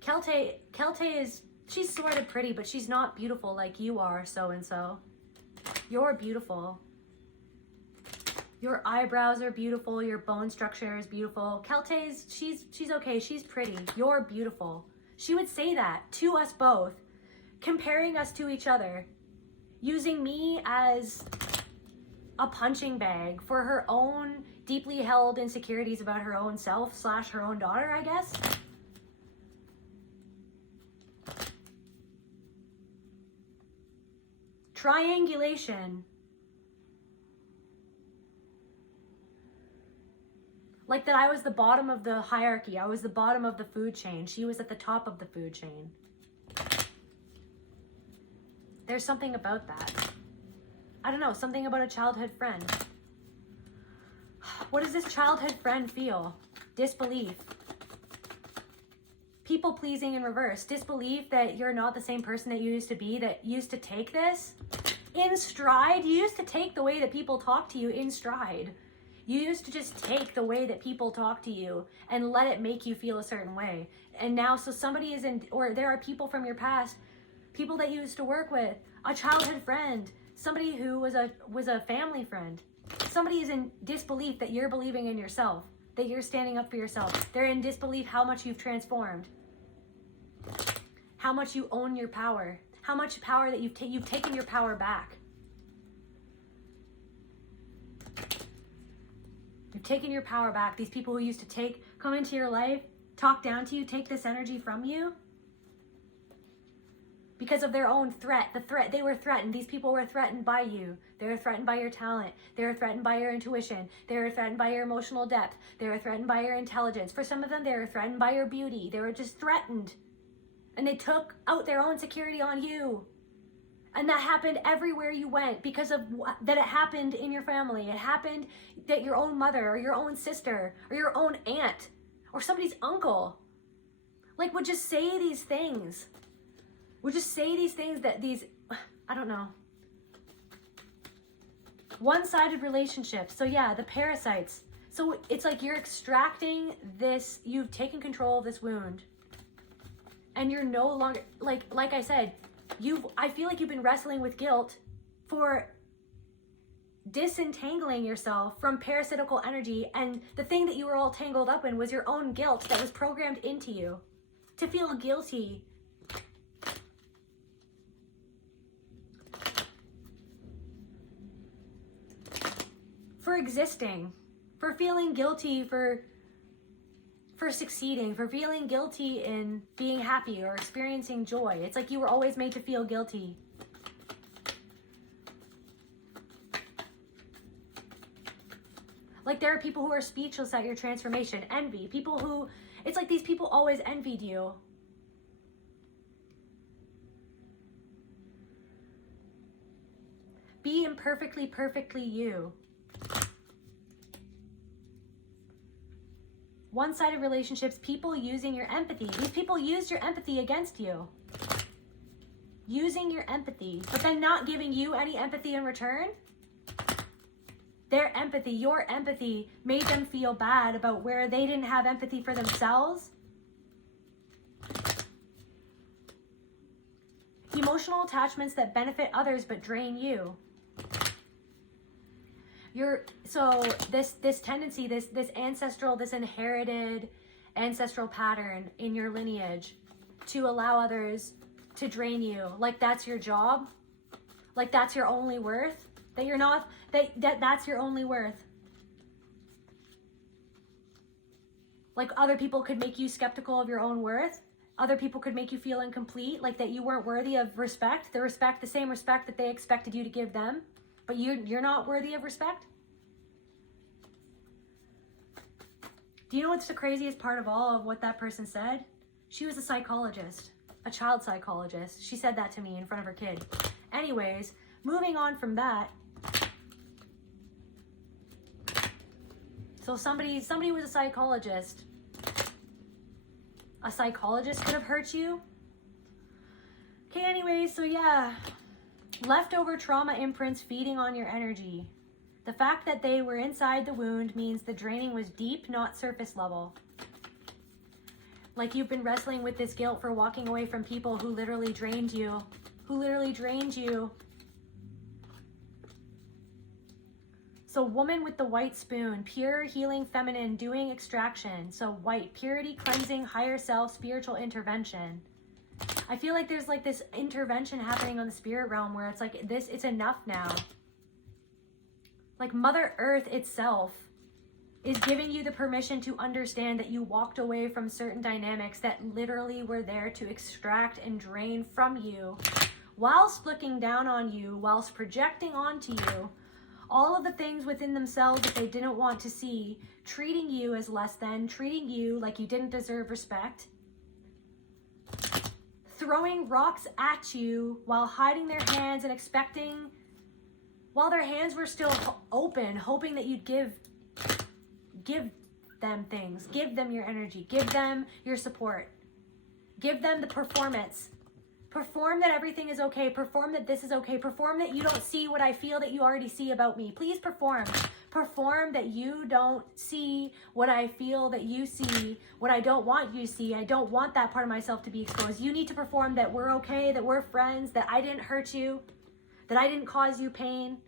Celtae she's sort of pretty, but she's not beautiful like you are, so-and-so. You're beautiful. Your eyebrows are beautiful. Your bone structure is beautiful. Celtae's, she's okay. She's pretty. You're beautiful. She would say that to us both, comparing us to each other, using me as a punching bag for her own deeply held insecurities about her own self / her own daughter, I guess. Triangulation. Like that I was the bottom of the hierarchy. I was the bottom of the food chain. She was at the top of the food chain. There's something about that. I don't know, something about a childhood friend. What does this childhood friend feel? Disbelief. People pleasing in reverse. Disbelief that you're not the same person that you used to be, that used to take this in stride. You used to take the way that people talk to you in stride. You used to just take the way that people talk to you and let it make you feel a certain way. And now, so somebody is in, or there are people from your past, people that you used to work with, a childhood friend, somebody who was a family friend. Somebody is in disbelief that you're believing in yourself, that you're standing up for yourself. They're in disbelief how much you've transformed, how much you own your power, how much power that you've taken your power back. You've taken your power back. These people who used to come into your life, talk down to you, take this energy from you because of their own threat. They were threatened. These people were threatened by you. They were threatened by your talent. They were threatened by your intuition. They were threatened by your emotional depth. They were threatened by your intelligence. For some of them, they were threatened by your beauty. They were just threatened. And they took out their own security on you. And that happened everywhere you went because of that. It happened in your family. It happened that your own mother or your own sister or your own aunt or somebody's uncle would just say these things. Would just say these things that I don't know. One-sided relationships. So yeah, the parasites. So it's like you're extracting this, you've taken control of this wound. And you're no longer, like I said, I feel like you've been wrestling with guilt for disentangling yourself from parasitical energy, and the thing that you were all tangled up in was your own guilt that was programmed into you to feel guilty for existing, for feeling guilty for succeeding, for feeling guilty in being happy or experiencing joy. It's like you were always made to feel guilty. Like there are people who are speechless at your transformation. Envy. People who, it's like these people always envied you. Be imperfectly, perfectly you. One-sided relationships, people using your empathy. These people used your empathy against you. Using your empathy, but then not giving you any empathy in return. Their empathy, your empathy, made them feel bad about where they didn't have empathy for themselves. Emotional attachments that benefit others but drain you. So this tendency, this ancestral, this inherited ancestral pattern in your lineage to allow others to drain you, like that's your job, like that's your only worth. That you're not, that's your only worth. Like other people could make you skeptical of your own worth. Other people could make you feel incomplete, like that you weren't worthy of respect. The same respect that they expected you to give them, but you're not worthy of respect. Do you know what's the craziest part of all of what that person said? She was a psychologist, a child psychologist. She said that to me in front of her kid. Anyways, moving on from that. So somebody was a psychologist. A psychologist could have hurt you. Okay, anyways, so yeah. Leftover trauma imprints feeding on your energy. The fact that they were inside the wound means the draining was deep, not surface level. Like you've been wrestling with this guilt for walking away from people who literally drained you. Who literally drained you. So woman with the white spoon, pure, healing, feminine, doing extraction. So white, purity, cleansing, higher self, spiritual intervention. I feel like there's like this intervention happening on the spirit realm where it's like this, it's enough now. Like Mother Earth itself is giving you the permission to understand that you walked away from certain dynamics that literally were there to extract and drain from you, whilst looking down on you, whilst projecting onto you all of the things within themselves that they didn't want to see, treating you as less than, treating you like you didn't deserve respect, throwing rocks at you while hiding their hands and expecting, while their hands were still open, hoping that you'd give them things, give them your energy, give them your support, give them the performance. Perform that everything is okay. Perform that this is okay. Perform that you don't see what I feel that you already see about me. Please perform. Perform that you don't see what I feel that you see, what I don't want you to see. I don't want that part of myself to be exposed. You need to perform that we're okay, that we're friends, that I didn't hurt you, that I didn't cause you pain.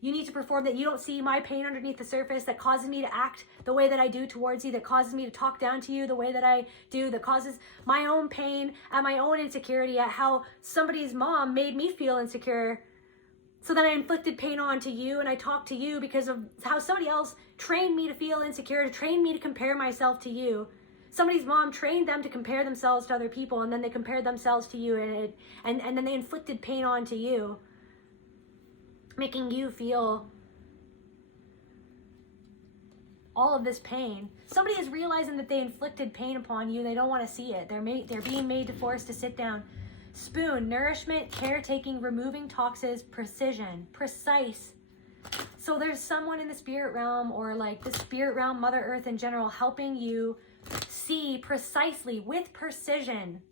You need to perform that you don't see my pain underneath the surface that causes me to act the way that I do towards you, that causes me to talk down to you the way that I do, that causes my own pain and my own insecurity at how somebody's mom made me feel insecure. So then I inflicted pain onto you and I talked to you because of how somebody else trained me to feel insecure, to train me to compare myself to you. Somebody's mom trained them to compare themselves to other people, and then they compared themselves to you, and then they inflicted pain onto you, making you feel all of this pain. Somebody is realizing that they inflicted pain upon you. They don't want to see it. They're being made to force to sit down. Spoon, nourishment, caretaking, removing toxins, precision, precise. So there's someone in the spirit realm, or like the spirit realm, Mother Earth in general, helping you see precisely with precision,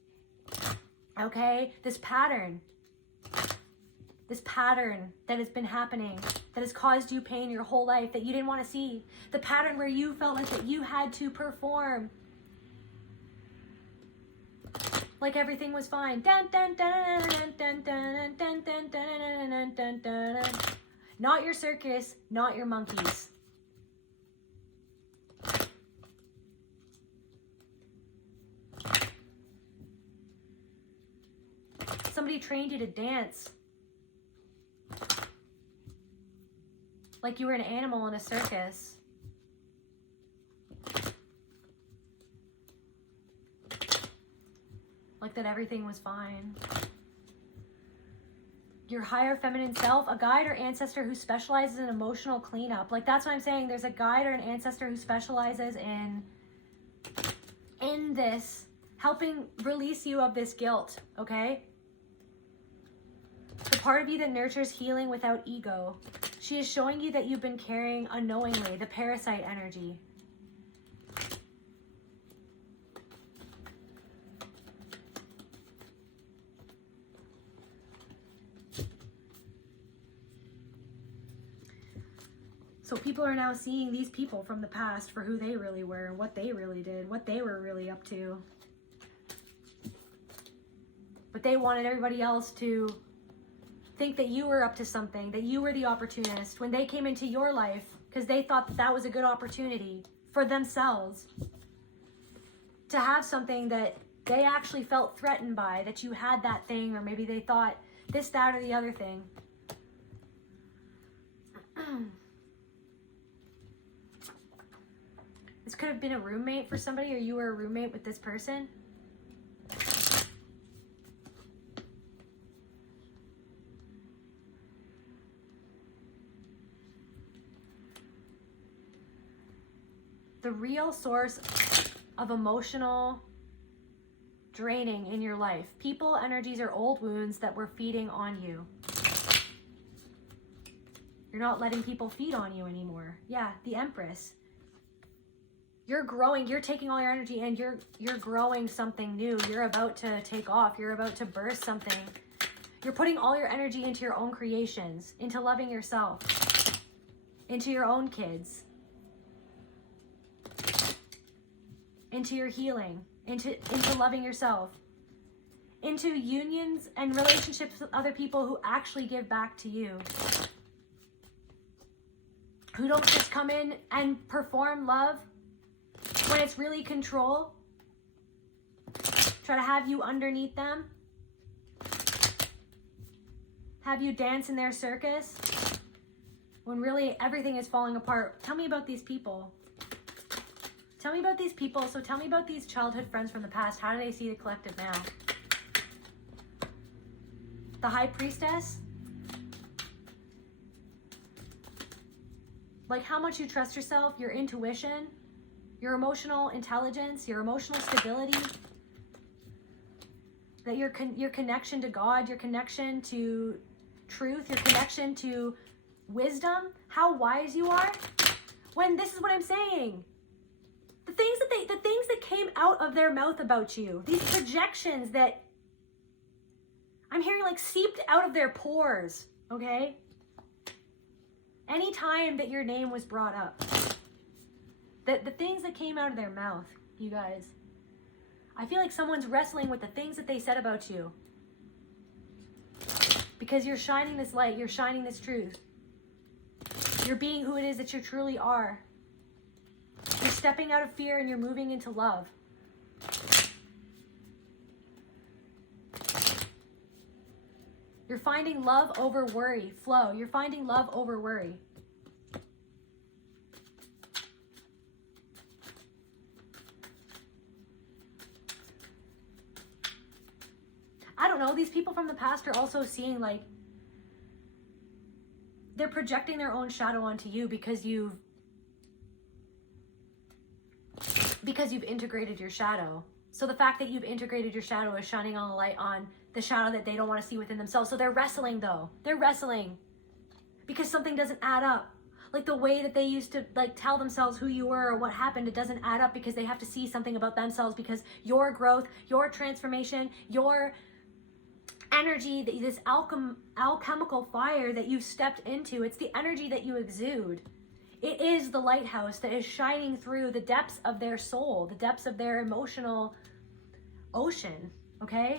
okay, this pattern that has been happening that has caused you pain your whole life that you didn't want to see. The pattern where you felt like that you had to perform. Like everything was fine. Dun, dun, dun, dun, dun, dun, dun, dun, dun, dun, dun, dun. Not your circus, not your monkeys. Somebody trained you to dance. Like you were an animal in a circus. Like that everything was fine. Your higher feminine self, a guide or ancestor who specializes in emotional cleanup. Like that's what I'm saying. There's a guide or an ancestor who specializes in this, helping release you of this guilt, okay? The part of you that nurtures healing without ego. She is showing you that you've been carrying unknowingly the parasite energy. So people are now seeing these people from the past for who they really were, what they really did, what they were really up to. But they wanted everybody else to think that you were up to something, that you were the opportunist when they came into your life because they thought that that was a good opportunity for themselves to have something that they actually felt threatened by, that you had that thing, or maybe they thought this, that, or the other thing. This could have been a roommate for somebody, or you were a roommate with this person. The real source of emotional draining in your life. People, energies, or old wounds that were feeding on you. You're not letting people feed on you anymore. Yeah, the Empress. You're growing, you're taking all your energy and you're growing something new. You're about to take off. You're about to burst something. You're putting all your energy into your own creations, into loving yourself, into your own kids, into your healing, into loving yourself, into unions and relationships with other people who actually give back to you, who don't just come in and perform love when it's really control, try to have you underneath them, have you dance in their circus, when really everything is falling apart. Tell me about these people. Tell me about these people. So tell me about these childhood friends from the past. How do they see the collective now? The High Priestess. Like how much you trust yourself, your intuition, your emotional intelligence, your emotional stability, that your connection to God, your connection to truth, your connection to wisdom, how wise you are. When this is what I'm saying. The things that came out of their mouth about you, these projections that I'm hearing like seeped out of their pores, okay? Any time that your name was brought up, the things that came out of their mouth, you guys, I feel like someone's wrestling with the things that they said about you. Because you're shining this light, you're shining this truth. You're being who it is that you truly are. You're stepping out of fear and you're moving into love. You're finding love over worry. Flow. You're finding love over worry. I don't know. These people from the past are also seeing like they're projecting their own shadow onto you because you've integrated your shadow. So the fact that you've integrated your shadow is shining on the light on the shadow that they don't want to see within themselves. So they're wrestling though. They're wrestling because something doesn't add up. Like the way that they used to like tell themselves who you were or what happened, it doesn't add up because they have to see something about themselves because your growth, your transformation, your energy, this alchemical fire that you stepped into. It's the energy that you exude. It is the lighthouse that is shining through the depths of their soul, the depths of their emotional ocean, okay?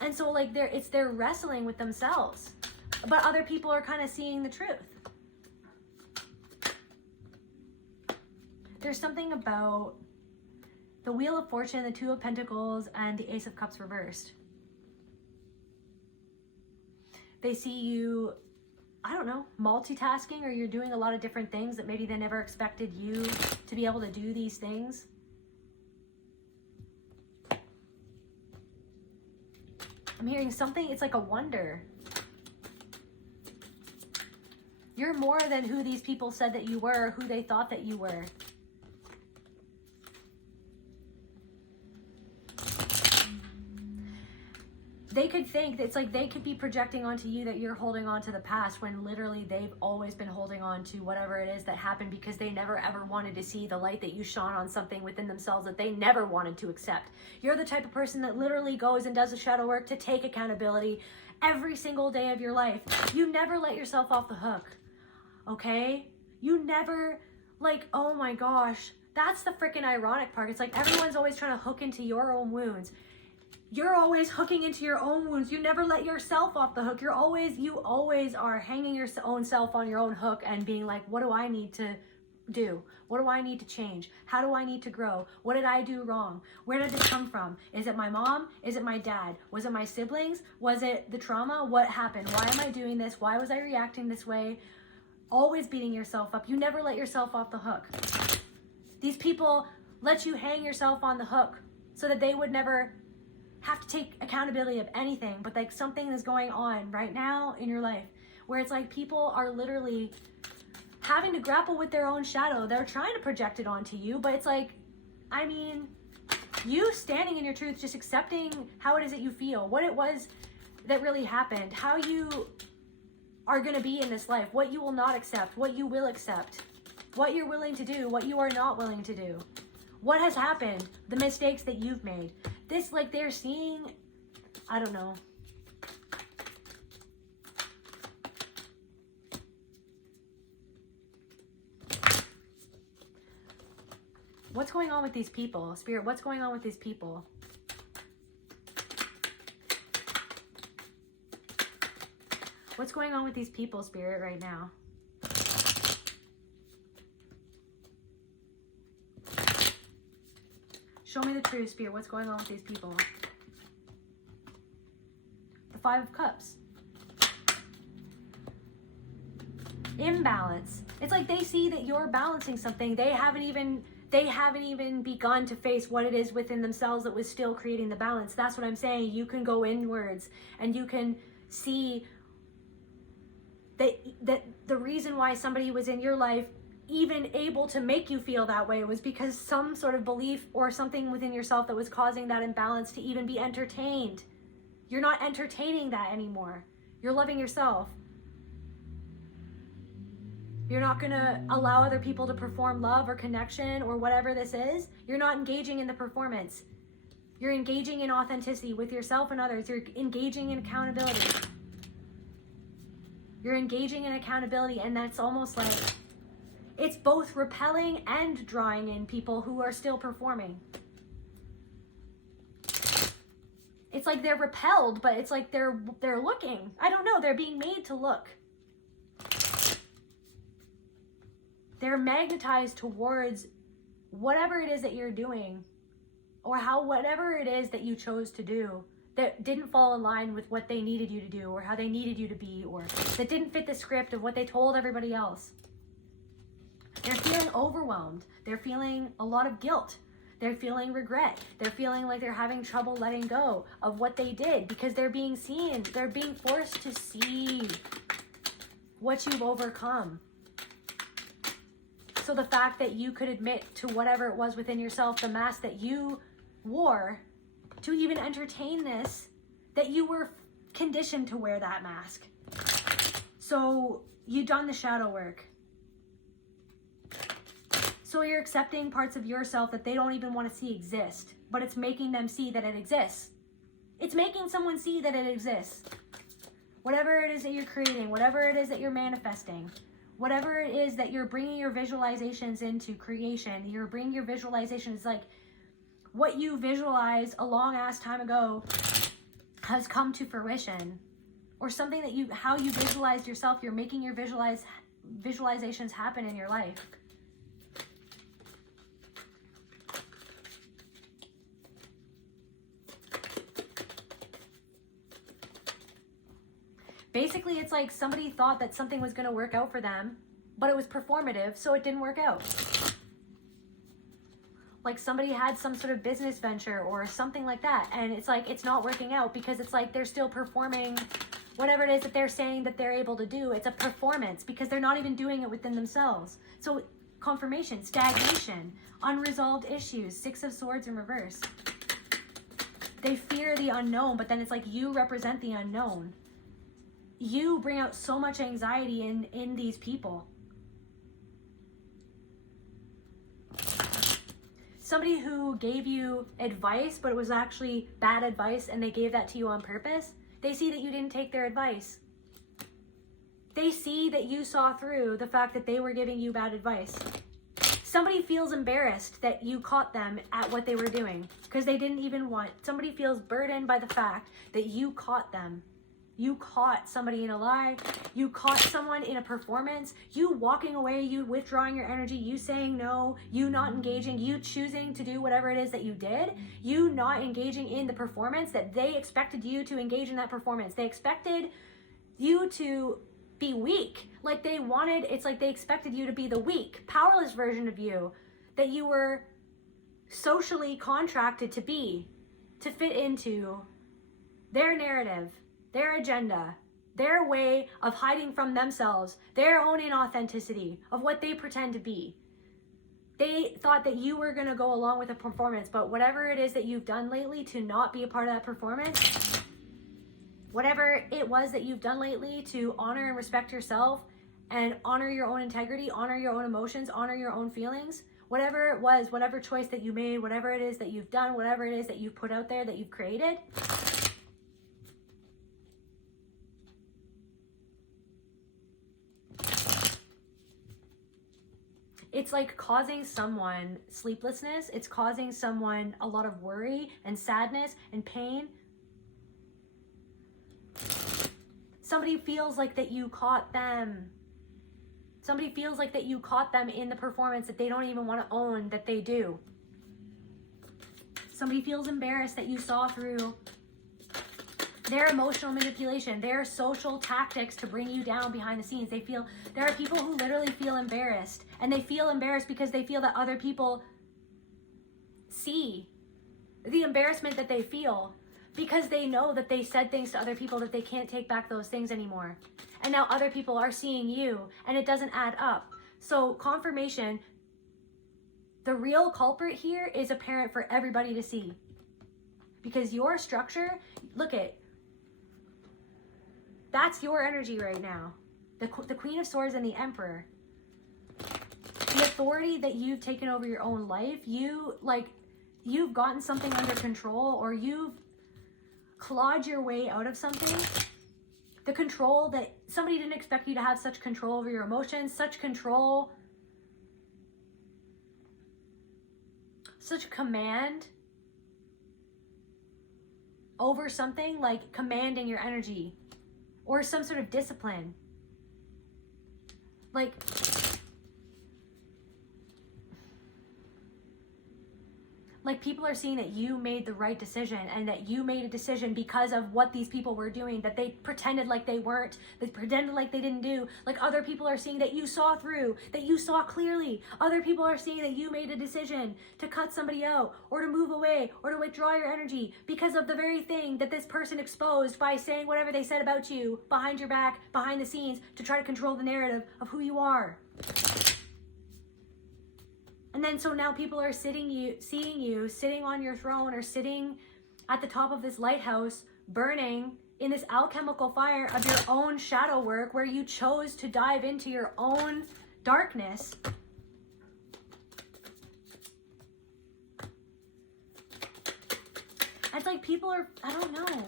And so like they're wrestling with themselves, but other people are kind of seeing the truth. There's something about the Wheel of Fortune, the Two of Pentacles, and the Ace of Cups reversed. They see you, I don't know, multitasking, or you're doing a lot of different things that maybe they never expected you to be able to do these things. I'm hearing something, it's like a wonder. You're more than who these people said that you were, who they thought that you were. They could think, it's like they could be projecting onto you that you're holding on to the past, when literally they've always been holding on to whatever it is that happened, because they never ever wanted to see the light that you shone on something within themselves that they never wanted to accept. You're the type of person that literally goes and does the shadow work to take accountability every single day of your life. You never let yourself off the hook, okay? You never, like, oh my gosh, that's the freaking ironic part. It's like everyone's always trying to hook into your own wounds. You're always hooking into your own wounds. You never let yourself off the hook. You always are hanging your own self on your own hook and being like, what do I need to do? What do I need to change? How do I need to grow? What did I do wrong? Where did this come from? Is it my mom? Is it my dad? Was it my siblings? Was it the trauma? What happened? Why am I doing this? Why was I reacting this way? Always beating yourself up. You never let yourself off the hook. These people let you hang yourself on the hook so that they would never have to take accountability of anything, but like something is going on right now in your life where it's like people are literally having to grapple with their own shadow. They're trying to project it onto you, but it's like, I mean, you standing in your truth, just accepting how it is that you feel, what it was that really happened, how you are going to be in this life, what you will not accept, what you will accept, what you're willing to do, what you are not willing to do, what has happened, the mistakes that you've made. This, like, they're seeing, I don't know. What's going on with these people? Spirit, what's going on with these people? What's going on with these people, Spirit, right now? Show me the truth, Spirit. What's going on with these people? The Five of Cups. Imbalance. It's like they see that you're balancing something. They haven't even begun to face what it is within themselves that was still creating the balance. That's what I'm saying. You can go inwards and you can see that the reason why somebody was in your life even able to make you feel that way was because some sort of belief or something within yourself that was causing that imbalance to even be entertained. You're not entertaining that anymore. You're loving yourself. You're not going to allow other people to perform love or connection or whatever this is. You're not engaging in the performance. You're engaging in authenticity with yourself and others. You're engaging in accountability. You're engaging in accountability, and that's almost like it's both repelling and drawing in people who are still performing. It's like they're repelled, but it's like they're looking. I don't know, they're being made to look. They're magnetized towards whatever it is that you're doing, or whatever it is that you chose to do that didn't fall in line with what they needed you to do, or how they needed you to be, or that didn't fit the script of what they told everybody else. They're feeling overwhelmed. They're feeling a lot of guilt. They're feeling regret. They're feeling like they're having trouble letting go of what they did because they're being seen. They're being forced to see what you've overcome. So the fact that you could admit to whatever it was within yourself, the mask that you wore to even entertain this, that you were conditioned to wear that mask. So you've done the shadow work. So you're accepting parts of yourself that they don't even want to see exist, but it's making them see that it exists. It's making someone see that it exists. Whatever it is that you're creating, whatever it is that you're manifesting, whatever it is that you're bringing your visualizations into creation, you're bringing your visualizations, like what you visualized a long ass time ago has come to fruition. Or something that how you visualized yourself, you're making your visualizations happen in your life. Basically, it's like somebody thought that something was going to work out for them, but it was performative, so it didn't work out. Like somebody had some sort of business venture or something like that, and it's like it's not working out because it's like they're still performing whatever it is that they're saying that they're able to do. It's a performance because they're not even doing it within themselves. So confirmation, stagnation, unresolved issues, 6 of Swords in reverse. They fear the unknown, but then it's like you represent the unknown. You bring out so much anxiety in these people. Somebody who gave you advice, but it was actually bad advice, and they gave that to you on purpose, they see that you didn't take their advice. They see that you saw through the fact that they were giving you bad advice. Somebody feels embarrassed that you caught them at what they were doing because they didn't even want. Somebody feels burdened by the fact that you caught them. You caught somebody in a lie. You caught someone in a performance. You walking away, you withdrawing your energy, you saying no, you not engaging, you choosing to do whatever it is that you did, you not engaging in the performance that they expected you to engage in that performance. They expected you to be weak. Like they wanted, it's like they expected you to be the weak, powerless version of you that you were socially contracted to be, to fit into their narrative, their agenda, their way of hiding from themselves, their own inauthenticity of what they pretend to be. They thought that you were going to go along with a performance, but whatever it is that you've done lately to not be a part of that performance, whatever it was that you've done lately to honor and respect yourself and honor your own integrity, honor your own emotions, honor your own feelings, whatever it was, whatever choice that you made, whatever it is that you've done, whatever it is that you've put out there, that you've created, it's like causing someone sleeplessness. It's causing someone a lot of worry and sadness and pain. Somebody feels like that you caught them. Somebody feels like that you caught them in the performance that they don't even want to own that they do. Somebody feels embarrassed that you saw through their emotional manipulation, their social tactics to bring you down behind the scenes. They feel, there are people who literally feel embarrassed, and they feel embarrassed because they feel that other people see the embarrassment that they feel because they know that they said things to other people that they can't take back those things anymore. And now other people are seeing you, and it doesn't add up. So confirmation, the real culprit here is apparent for everybody to see. Because your structure, look at, that's your energy right now. The Queen of Swords and the Emperor. The authority that you've taken over your own life, you've gotten something under control, or you've clawed your way out of something. The control that somebody didn't expect you to have, such control over your emotions, such control, such command over something, like commanding your energy or some sort of discipline. Like people are seeing that you made the right decision, and that you made a decision because of what these people were doing, that they pretended like they weren't, they pretended like they didn't do. Like other people are seeing that you saw through, that you saw clearly. Other people are seeing that you made a decision to cut somebody out, or to move away, or to withdraw your energy because of the very thing that this person exposed by saying whatever they said about you behind your back, behind the scenes, to try to control the narrative of who you are. And then so now people are seeing you sitting on your throne, or sitting at the top of this lighthouse, burning in this alchemical fire of your own shadow work, where you chose to dive into your own darkness. It's like people are, I don't know.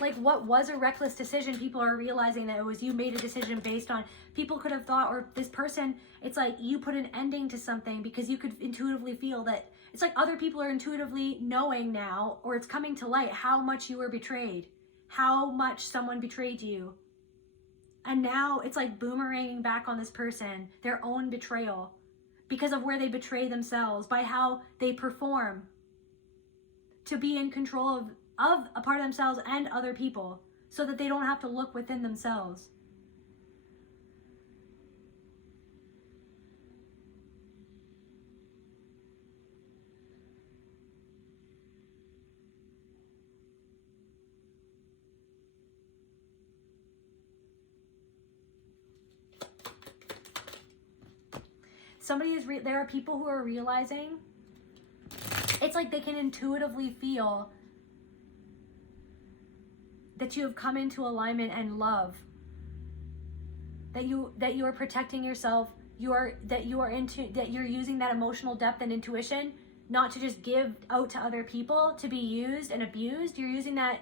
Like, what was a reckless decision? People are realizing that it was you made a decision based on, people could have thought, or this person, it's like you put an ending to something because you could intuitively feel that, it's like other people are intuitively knowing now, or it's coming to light how much you were betrayed, how much someone betrayed you. And now it's like boomeranging back on this person, their own betrayal, because of where they betray themselves, by how they perform to be in control of a part of themselves and other people, so that they don't have to look within themselves. There are people who are realizing, it's like they can intuitively feel that you have come into alignment and love, that you are protecting yourself, that you're using that emotional depth and intuition not to just give out to other people to be used and abused. You're using that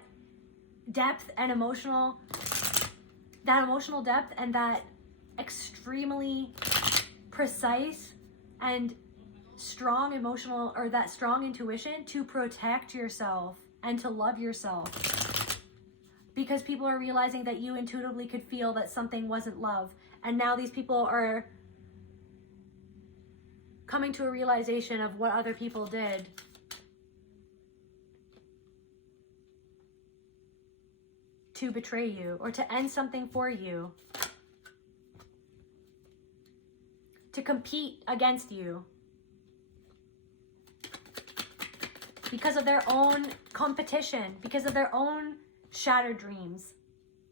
depth and emotional depth and that extremely precise and strong emotional, or that strong intuition, to protect yourself and to love yourself. Because people are realizing that you intuitively could feel that something wasn't love. And now these people are coming to a realization of what other people did. To betray you, or to end something for you. To compete against you. Because of their own competition, because of their own shattered dreams.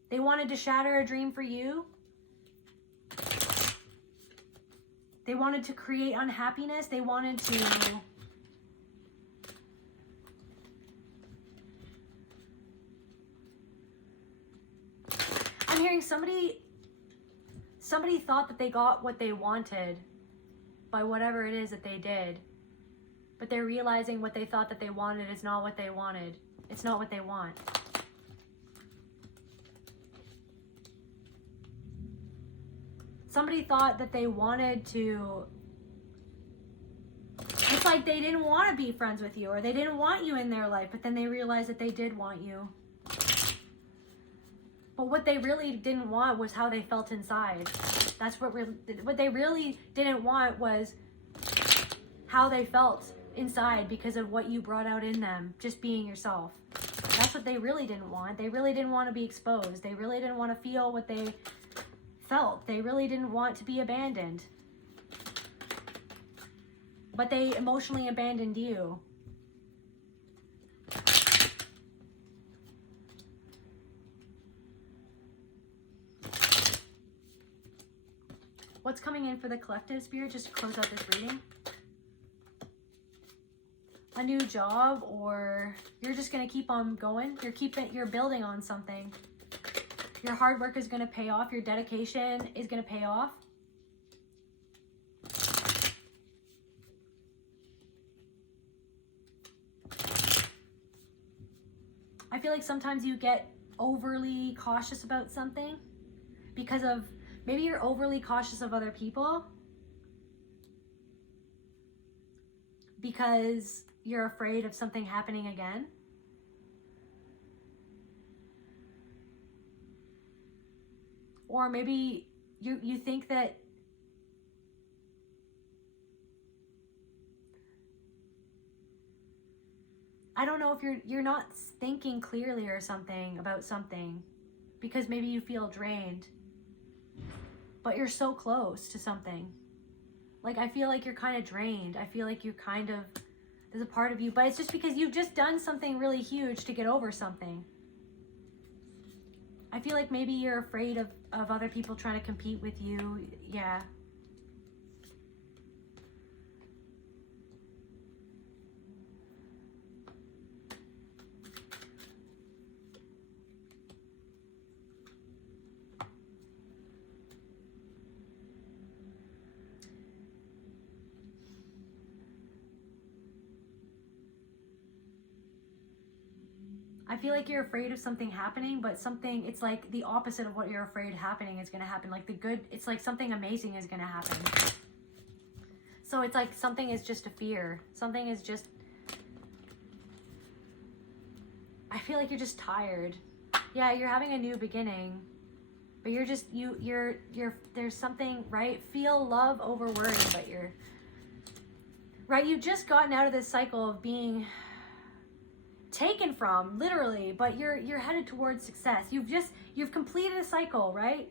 They wanted to shatter a dream for you. They wanted to create unhappiness. They wanted to I'm hearing somebody thought that they got what they wanted by whatever it is that they did. But they're realizing what they thought that they wanted is not what they wanted. It's not what they want. Somebody thought that they wanted to, it's like they didn't want to be friends with you, or they didn't want you in their life, but then they realized that they did want you. But what they really didn't want was how they felt inside. That's what they really didn't want was how they felt inside because of what you brought out in them, just being yourself. That's what they really didn't want. They really didn't want to be exposed. They really didn't want to feel what they felt. They really didn't want to be abandoned. But they emotionally abandoned you. What's coming in for the collective, Spirit, just to close out this reading? A new job, or you're just going to keep on going. You're building on something. Your hard work is going to pay off. Your dedication is going to pay off. I feel like sometimes you get overly cautious about something because of, maybe you're overly cautious of other people because you're afraid of something happening again. Or maybe you think that I don't know if you're not thinking clearly or something about something because maybe you feel drained. But you're so close to something. Like, I feel like you're kind of drained. I feel like you're kind of, there's a part of you, but it's just because you've just done something really huge to get over something. I feel like maybe you're afraid of other people trying to compete with you. Yeah. I feel like you're afraid of something happening, but something, it's like the opposite of what you're afraid happening is going to happen. Like the good, it's like something amazing is going to happen. So it's like something is just a fear. Something is just, I feel like you're just tired. Yeah, you're having a new beginning, but you're just, you're, there's something, right? Feel love over worry, but you're, right? You've just gotten out of this cycle of being taken from, literally, but you're headed towards success. You've completed a cycle, right?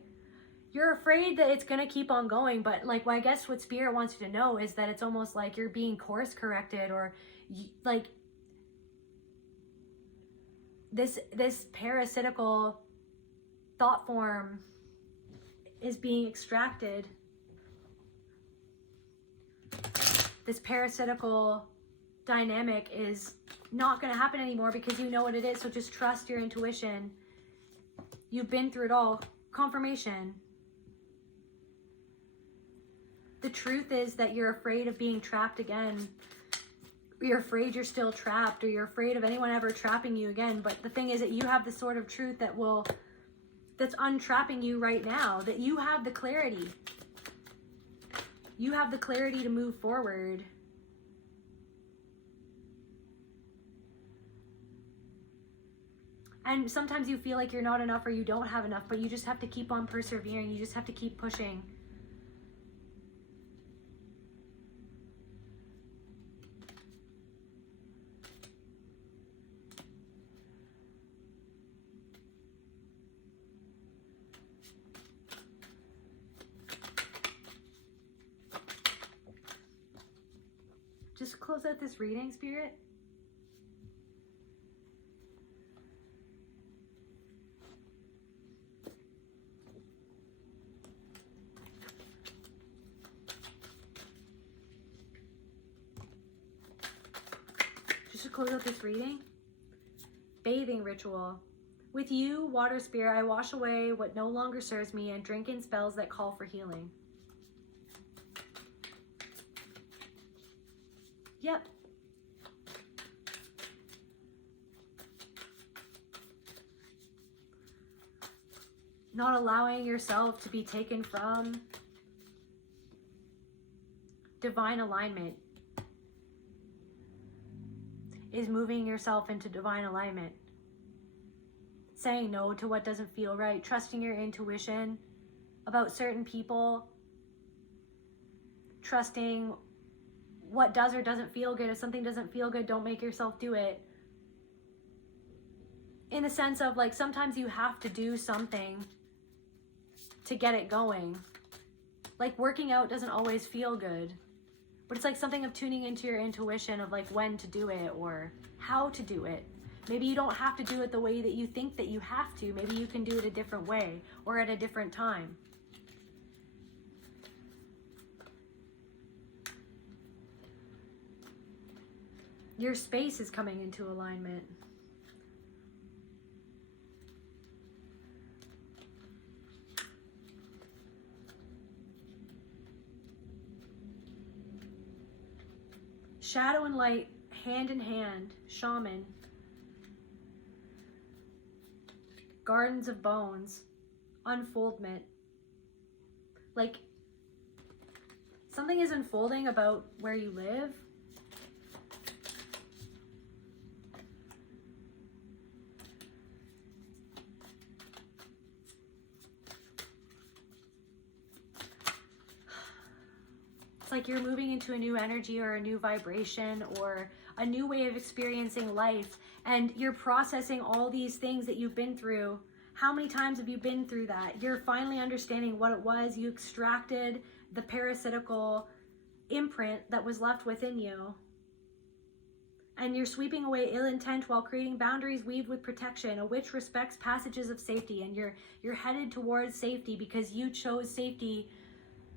You're afraid that it's gonna keep on going, but like, well, I guess what Spirit wants you to know is that it's almost like you're being course corrected, or like this parasitical thought form is being extracted. This parasitical dynamic is not going to happen anymore because you know what it is. So just trust your intuition. You've been through it all. Confirmation. The truth is that you're afraid of being trapped again. You're afraid you're still trapped, or you're afraid of anyone ever trapping you again. But the thing is that you have the sort of truth that's untrapping you right now, that you have the clarity. You have the clarity to move forward. And sometimes you feel like you're not enough or you don't have enough, but you just have to keep on persevering. You just have to keep pushing. Just close out this reading, Spirit. Just to close out this reading. Bathing ritual. With you, water spirit, I wash away what no longer serves me and drink in spells that call for healing. Yep. Not allowing yourself to be taken from divine alignment is moving yourself into divine alignment. Saying no to what doesn't feel right, trusting your intuition about certain people, trusting what does or doesn't feel good. If something doesn't feel good, don't make yourself do it. In the sense of like, sometimes you have to do something to get it going. Like working out doesn't always feel good, but it's like something of tuning into your intuition of like when to do it or how to do it. Maybe you don't have to do it the way that you think that you have to. Maybe you can do it a different way or at a different time. Your space is coming into alignment. Shadow and light, hand in hand, shaman. Gardens of bones, unfoldment. Like something is unfolding about where you live. It's like you're moving into a new energy or a new vibration or a new way of experiencing life, and you're processing all these things that you've been through. How many times have you been through that? You're finally understanding what it was. You extracted the parasitical imprint that was left within you. And you're sweeping away ill intent while creating boundaries weaved with protection. A witch respects passages of safety, and you're headed towards safety because you chose safety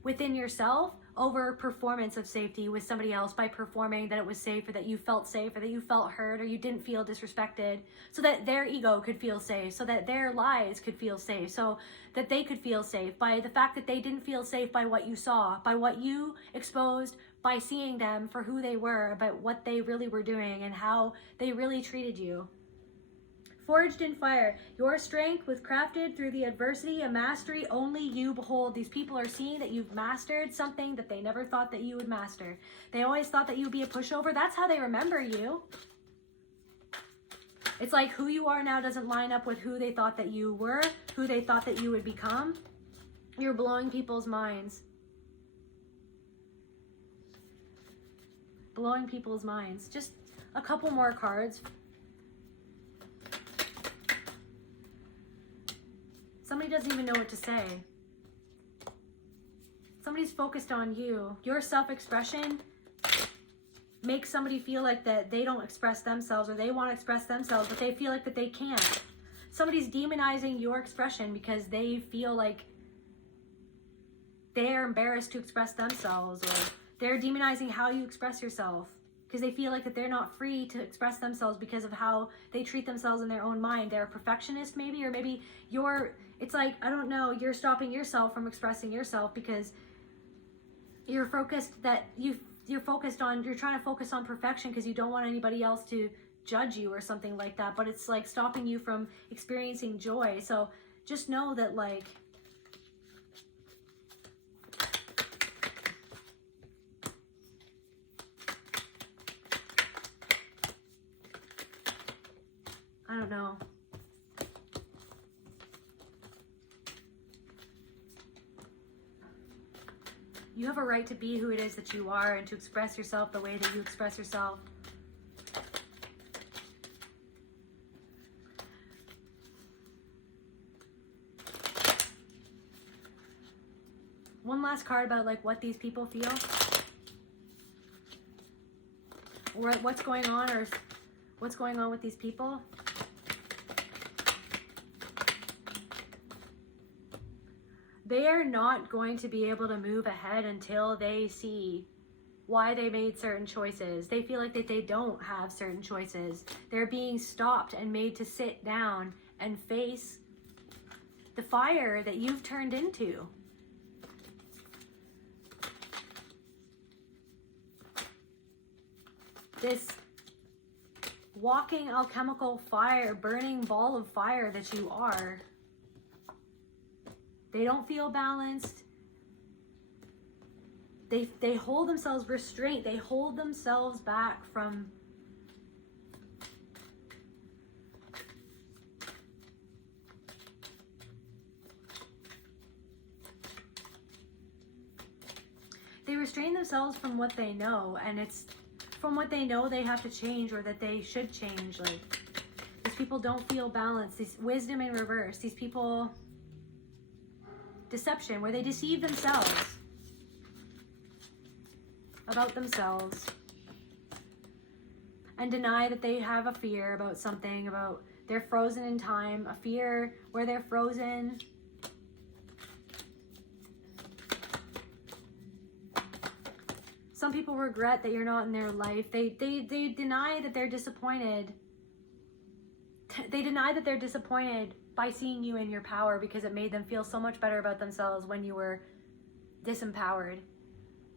within yourself over performance of safety with somebody else by performing that it was safe, or that you felt safe, or that you felt heard, or you didn't feel disrespected, so that their ego could feel safe, so that their lies could feel safe, so that they could feel safe by the fact that they didn't feel safe by what you saw, by what you exposed, by seeing them for who they were, about what they really were doing and how they really treated you. Forged in fire, your strength was crafted through the adversity and mastery only you behold. These people are seeing that you've mastered something that they never thought that you would master. They always thought that you would be a pushover. That's how they remember you. It's like who you are now doesn't line up with who they thought that you were, who they thought that you would become. You're blowing people's minds. Blowing people's minds. Just a couple more cards. Somebody doesn't even know what to say. Somebody's focused on you. Your self-expression makes somebody feel like that they don't express themselves, or they want to express themselves, but they feel like that they can't. Somebody's demonizing your expression because they feel like they're embarrassed to express themselves, or they're demonizing how you express yourself because they feel like that they're not free to express themselves because of how they treat themselves in their own mind. They're a perfectionist maybe, or maybe it's like, I don't know, you're stopping yourself from expressing yourself because you're focused you're trying to focus on perfection because you don't want anybody else to judge you or something like that, but it's like stopping you from experiencing joy. So just know that, like, I don't know. You have a right to be who it is that you are and to express yourself the way that you express yourself. One last card about like what these people feel, or what's going on with these people. They are not going to be able to move ahead until they see why they made certain choices. They feel like that they don't have certain choices. They're being stopped and made to sit down and face the fire that you've turned into. This walking alchemical fire, burning ball of fire that you are. They don't feel balanced. They hold themselves restrained. They hold themselves back from they restrain themselves from what they know, and it's from what they know they have to change, or that they should change. Like, these people don't feel balanced. These wisdom in reverse. These people, deception, where they deceive themselves about themselves and deny that they have a fear about something, about they're frozen in time, a fear where they're frozen. Some people regret that you're not in their life. They deny that they're disappointed. They deny that they're disappointed by seeing you in your power because it made them feel so much better about themselves when you were disempowered,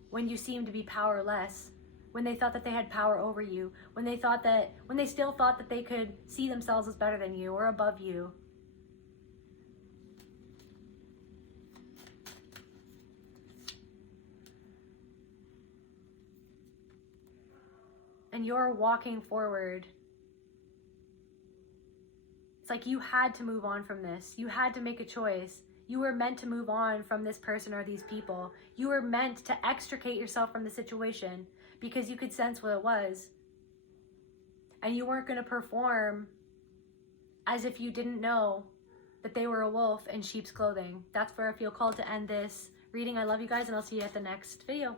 when you seemed to be powerless, when they thought that they had power over you, when they still thought that they could see themselves as better than you or above you. And you're walking forward. It's like you had to move on from this. You had to make a choice. You were meant to move on from this person or these people. You were meant to extricate yourself from the situation because you could sense what it was. And you weren't going to perform as if you didn't know that they were a wolf in sheep's clothing. That's where I feel called to end this reading. I love you guys, and I'll see you at the next video.